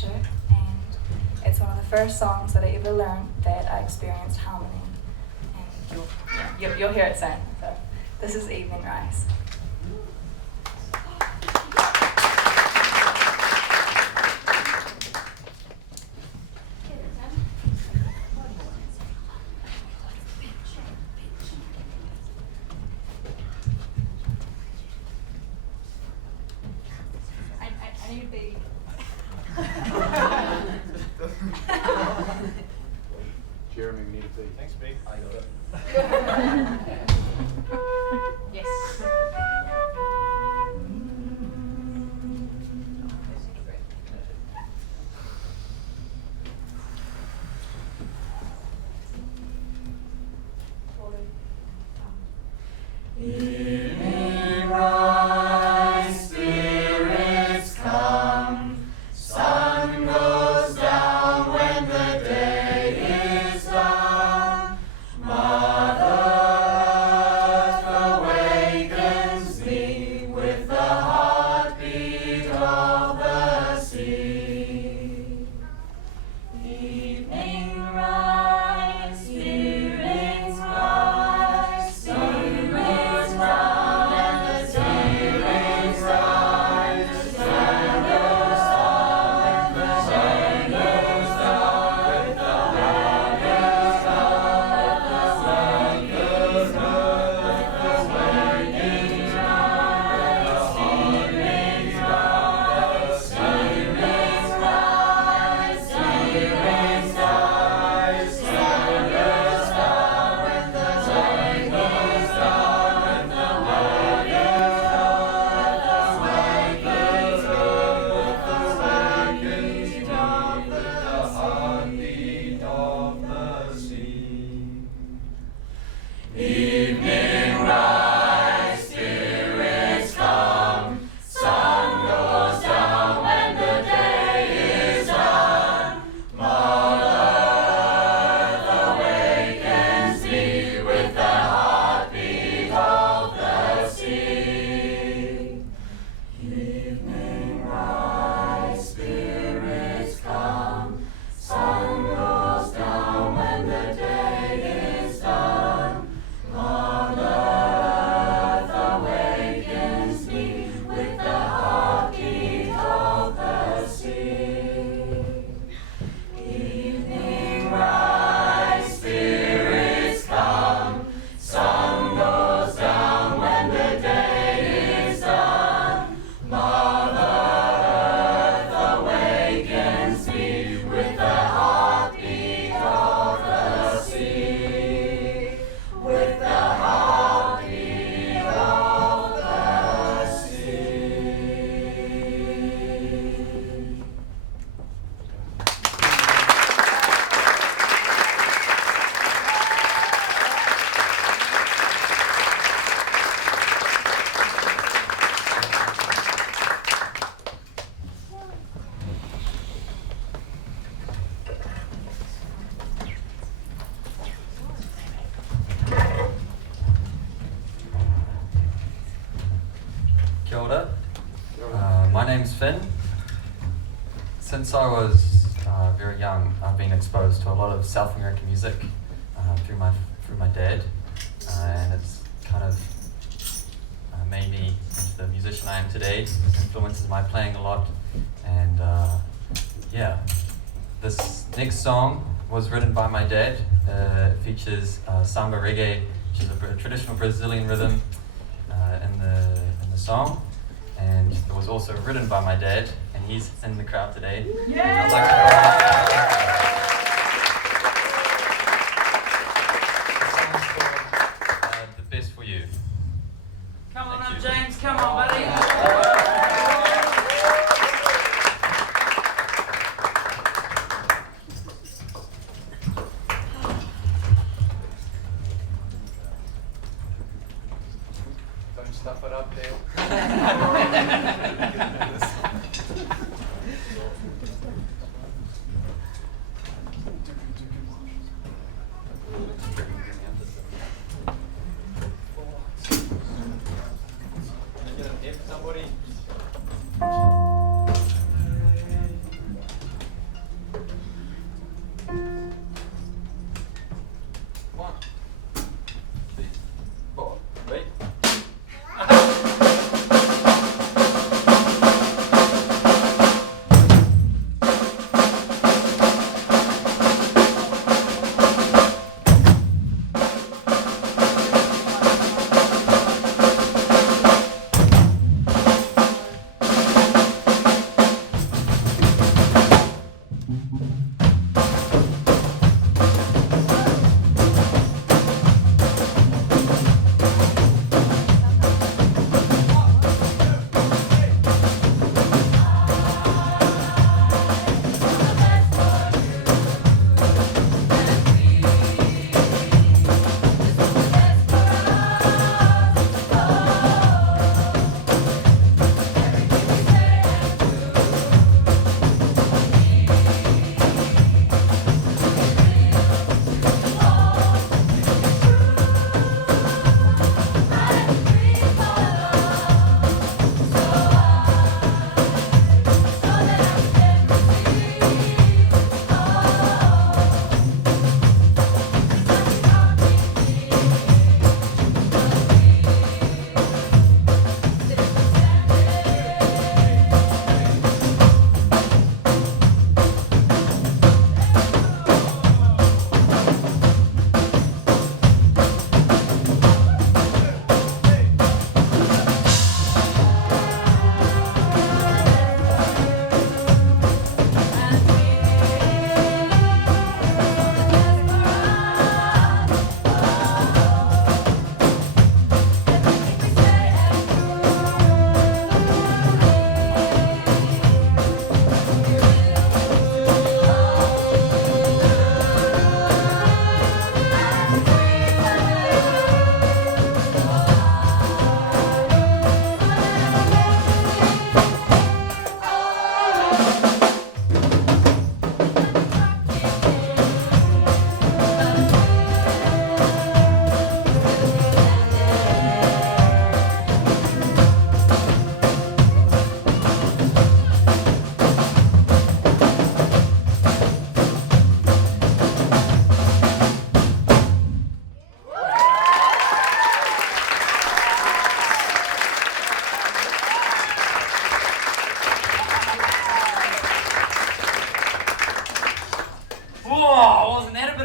teacher, and it's one of the first songs that I ever learned that I experienced harmony. And you'll hear it soon. So this is Evening Rise. I need the Jeremy, we need a beat. Thanks, Big. I got it. Yes. Evening rise, spirits come, sun goes down when the day is done. Mother Earth awakens me with the heartbeat of the sea. Evening rise, spirits rise, sun goes down and the day is done. The sun goes down, the sun goes down, the sun goes down, the sun goes down, the waking rise, spirits rise, spirits rise, spirits rise, sun goes down when the sun goes down, when the light is on, the wakings up, the wakings down, the heartbeat of the sea. Evening rise, spirits come, sun goes down when the day is done. Mother Earth awakens me with the heartbeat of the sea. Evening rise, spirits come, sun goes down when the day is done. Mother Earth awakens me with the heartbeat of the sea. Evening rise, spirits come, sun goes down when the day is done. Mother Earth awakens me with the heartbeat of the sea. With the heartbeat of the sea. Kia ora. My name's Finn. Since I was very young, I've been exposed to a lot of South American music through my dad, and it's kind of made me into the musician I am today. It influences my playing a lot, and yeah, this next song was written by my dad. It features samba reggae, which is a traditional Brazilian rhythm in the song, and it was also written by my dad, and he's in the crowd today. And I'd like to The Best For You. Come on Thank up, you. James. Come on, buddy. Don't stuff it up there.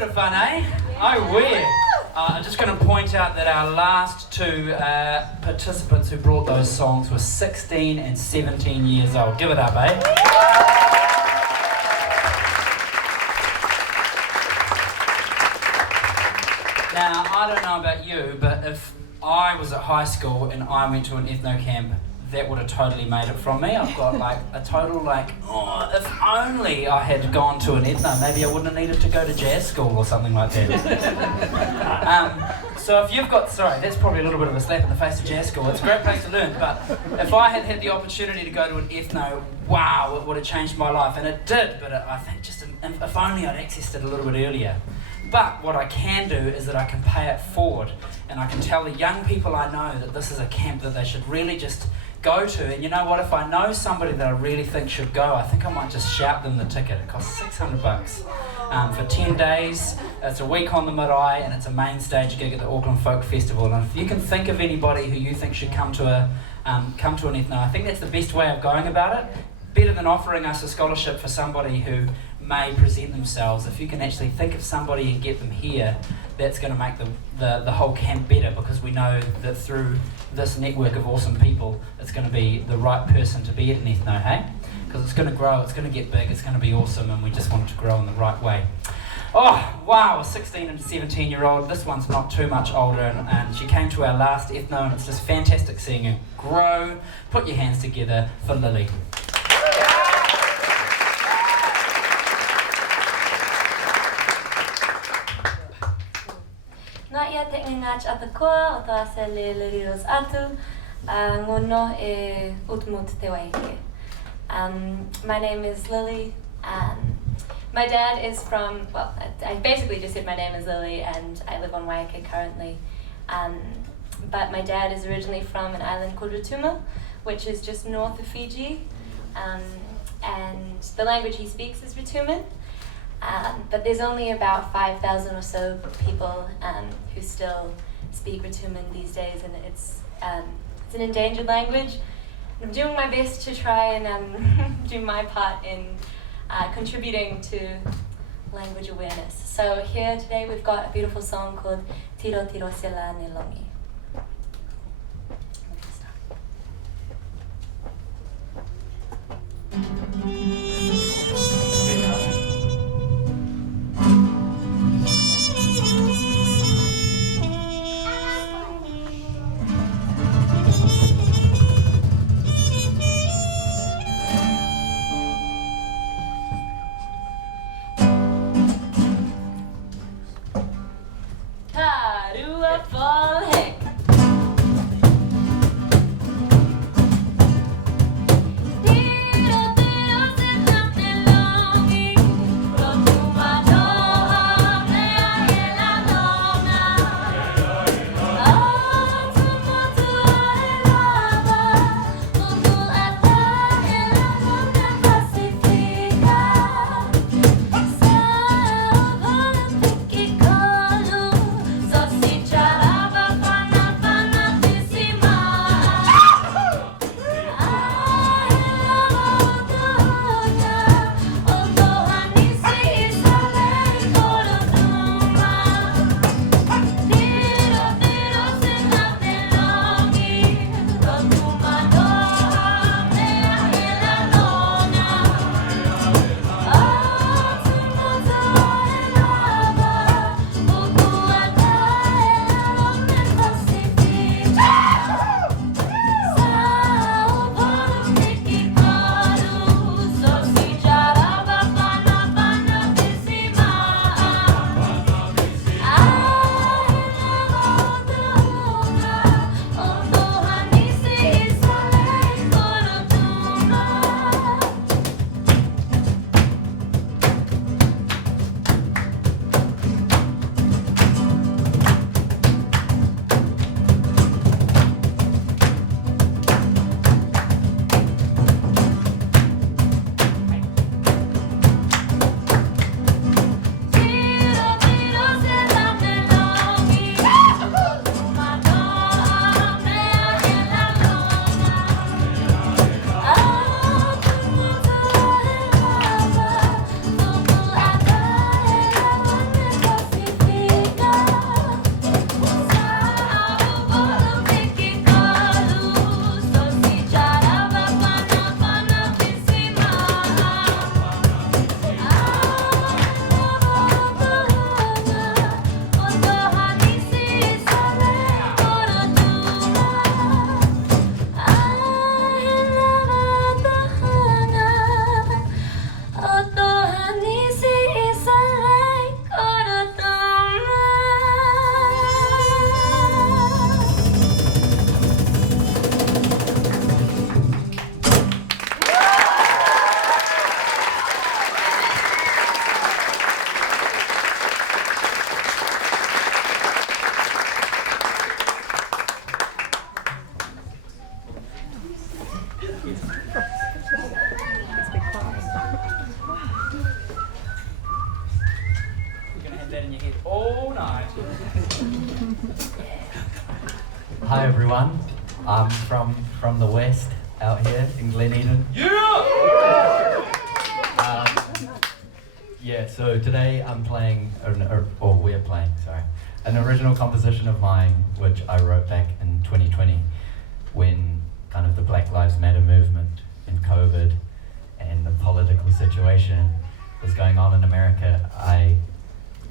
of fun, eh? Oh, weird. I'm just going to point out that our last two participants who brought those songs were 16 and 17 years old. Give it up, eh? Now, I don't know about you, but if I was at high school and I went to an ethno camp, that would have totally made it from me. I've got like a total like, oh, if only I had gone to an ethno, maybe I wouldn't have needed to go to jazz school or something like that. So if you've got, sorry, that's probably a little bit of a slap in the face of jazz school. It's a great place to learn, but if I had had the opportunity to go to an ethno, wow, it would have changed my life, and it did, but I think just if only I'd accessed it a little bit earlier. But what I can do is that I can pay it forward, and I can tell the young people I know that this is a camp that they should really just go to. And you know what, if I know somebody that I really think should go, I think I might just shout them the ticket. It costs $600 for 10 days. It's a week on the marae, and it's a main stage gig at the Auckland Folk Festival. And if you can think of anybody who you think should come to an ethno, I think that's the best way of going about it. Better than offering us a scholarship for somebody who may present themselves. If you can actually think of somebody and get them here, that's going to make the whole camp better, because we know that through this network of awesome people, it's going to be the right person to be at an ethno, hey? Because it's going to grow, it's going to get big, it's going to be awesome, and we just want it to grow in the right way. Oh, wow, a 16 and 17-year-old. This one's not too much older, and she came to our last ethno, and it's just fantastic seeing her grow. Put your hands together for Lily. Nga ia te ngach ata koa o ta se le riros atu ngono e utmut te waike. My name is Lily. My dad is from, well, I basically just said my name is Lily and I live on Waiheke currently. But my dad is originally from an island called Rotuma, which is just north of Fiji. And the language he speaks is Rotuman. But there's only about 5,000 or so people who still speak Rotuman these days, and it's an endangered language. I'm doing my best to try and do my part in contributing to language awareness. So here today we've got a beautiful song called Tiro Tiro Sela Nelongi. Tarua Fall Hey. your head all night. Hi everyone, I'm from the west out here in Glen Eden. Yeah, so today I'm playing, we're playing, an original composition of mine which I wrote back in 2020 when kind of the Black Lives Matter movement and COVID and the political situation was going on in America. I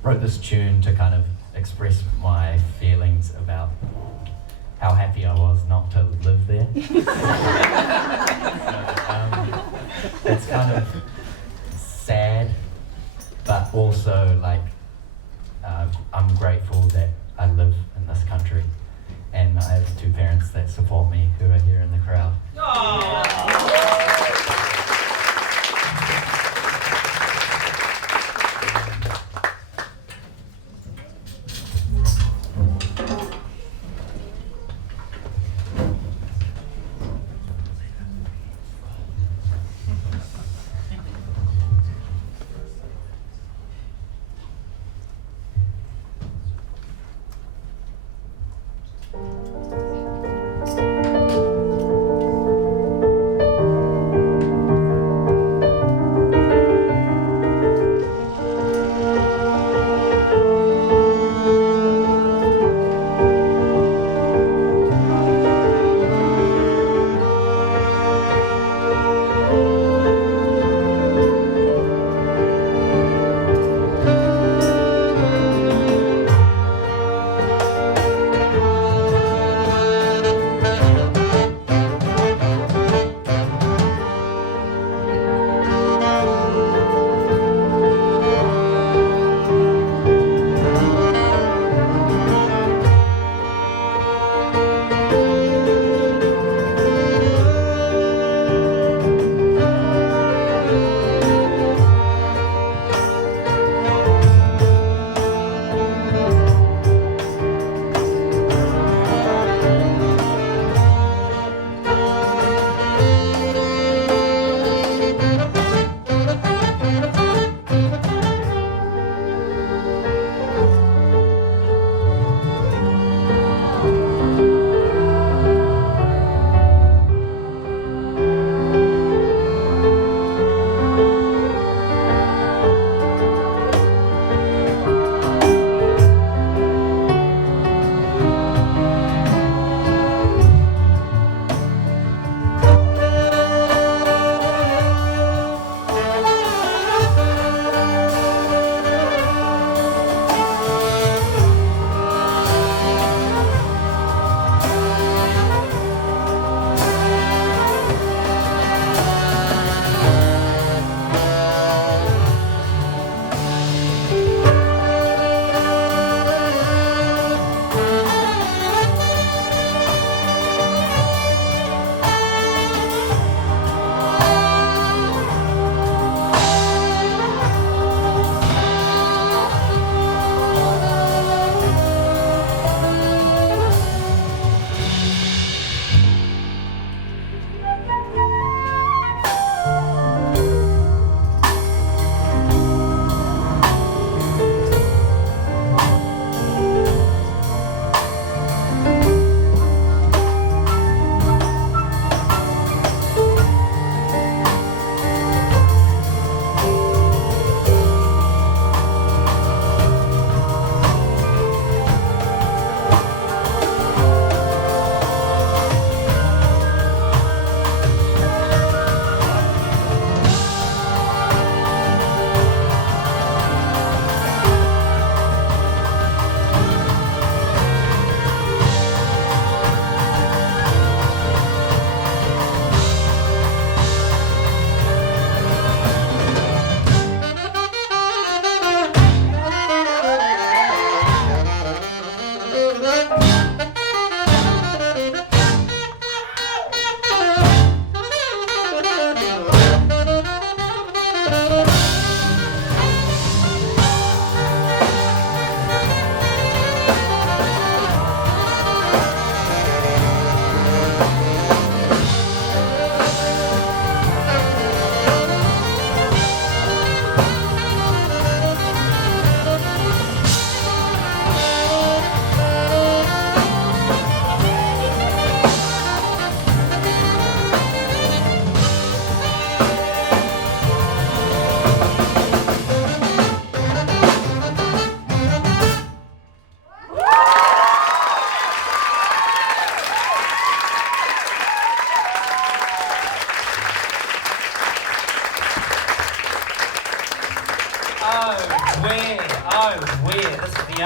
wrote this tune to kind of express my feelings about how happy I was not to live there. It's kind of sad, but also like I'm grateful that I live in this country, and I have two parents that support me who are here in the crowd.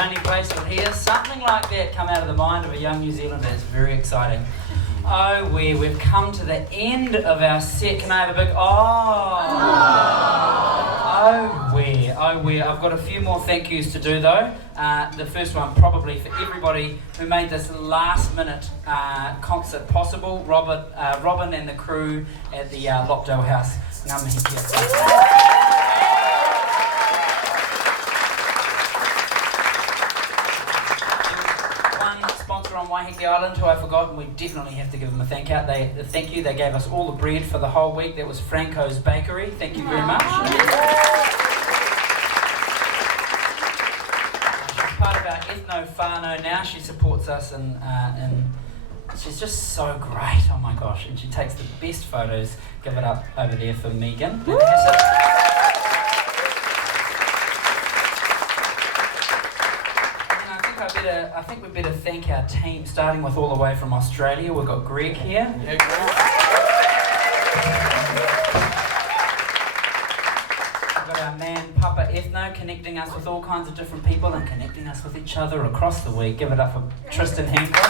only place you'll hear something like that come out of the mind of a young New Zealander. It's very exciting. Oh, we've come to the end of our set. Can I have a big I've got a few more thank yous to do though. The first one probably for everybody who made this last minute concert possible. Robin and the crew at the Lopdell House. Ngā mihi kia. Sponsor on Waiheke Island who I forgot, and we definitely have to give them a thank you. They gave us all the bread for the whole week. That was Franco's Bakery. Thank you very much. She's part of our Ethno Whānau now. She supports us and she's just so great. Oh my gosh. And she takes the best photos. Give it up over there for Megan. I think we better thank our team, starting with all the way from Australia. We've got Greg here. Yeah, Greg. We've got our man Papa Ethno connecting us with all kinds of different people and connecting us with each other across the week. Give it up for Tristan Hancock.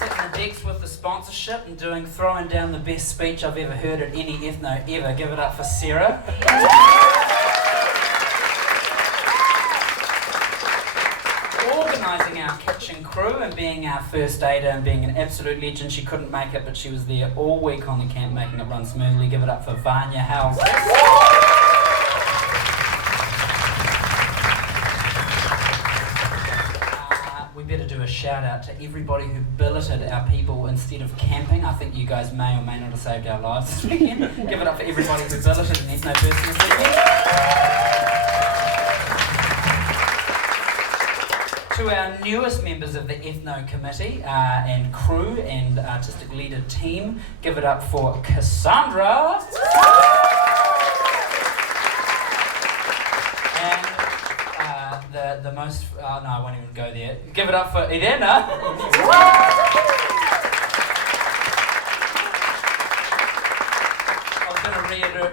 Hitting the decks with the sponsorship and throwing down the best speech I've ever heard at any Ethno ever. Give it up for Sarah. Organising our kitchen crew and being our first aider and being an absolute legend. She couldn't make it, but she was there all week on the camp making it run smoothly. Give it up for Vanya House. We better do a shout out to everybody who billeted our people instead of camping. I think you guys may or may not have saved our lives this weekend. Give it up for everybody who billeted an Ethno person this weekend. To our newest members of the Ethno committee and crew and artistic leader team, give it up for Cassandra and the most, no, I won't even go there. Give it up for Irena.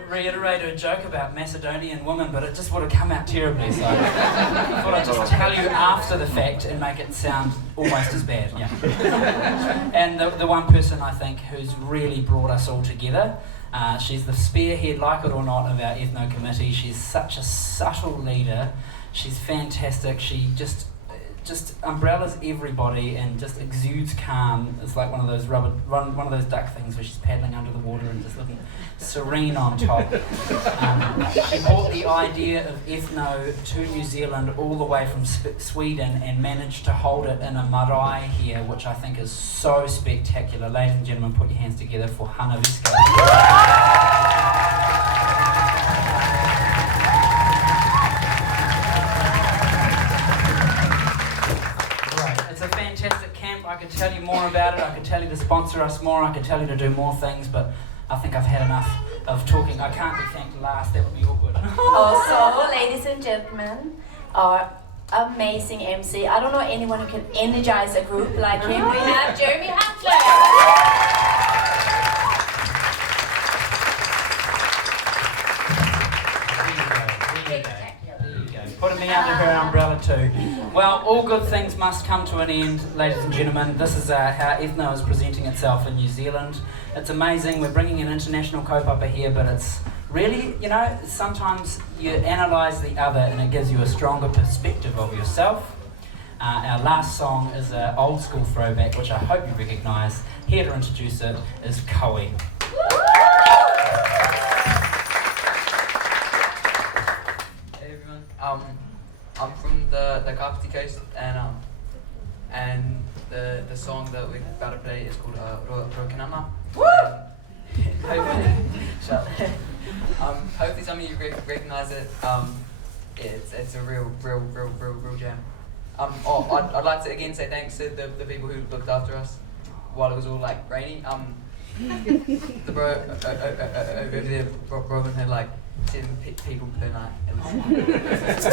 Reiterate a joke about Macedonian women, but it just would have come out terribly, so I thought I'd just tell you after the fact and make it sound almost as bad. Yeah. And the one person I think who's really brought us all together, she's the spearhead, like it or not, of our Ethno committee. She's such a subtle leader. She's fantastic. She just umbrellas everybody and just exudes calm. It's like one of those one of those duck things where she's paddling under the water and just looking serene on top. She brought the idea of Ethno to New Zealand all the way from Sweden and managed to hold it in a marae here, which I think is so spectacular. Ladies and gentlemen, put your hands together for Hana Viska. Fantastic camp. I could tell you more about it. I could tell you to sponsor us more. I could tell you to do more things, but I think I've had enough of talking. I can't be thanked last. That would be awkward. Also, ladies and gentlemen, our amazing MC. I don't know anyone who can energize a group like him. We have Jeremy Hansler. Putting me under her umbrella too. Well, all good things must come to an end, ladies and gentlemen. This is how Ethno is presenting itself in New Zealand. It's amazing. We're bringing an international kaupapa here, but it's really, sometimes you analyse the other and it gives you a stronger perspective of yourself. Our last song is an old school throwback, which I hope you recognise. Here to introduce it is Koe. I'm from the Kapiti Coast, and the song that we're about to play is called Rokinama. Hopefully some of you recognise it. It's a real jam. I'd like to again say thanks to the people who looked after us while it was all like rainy. The bro over there, Robin, had like 7 people per night. It was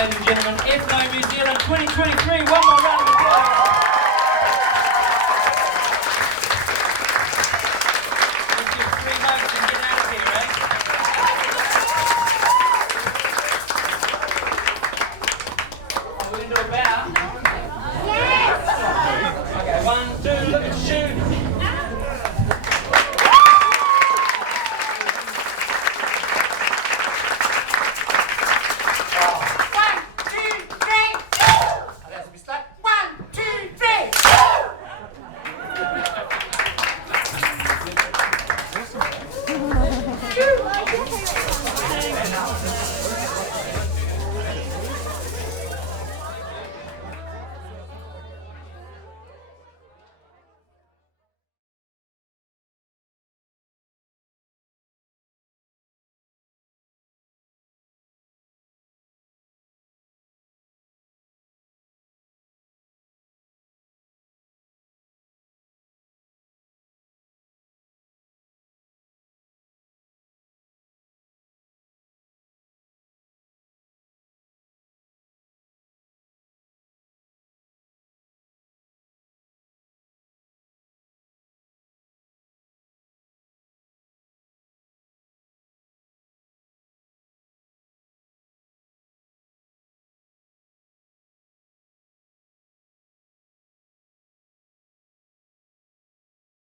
ladies and gentlemen, Ethno New Zealand 2023. One more round of applause. Let's give 3 notes and get out of here, right? We're going to do a bow. Yes! Okay, 1, 2, look at the shoe.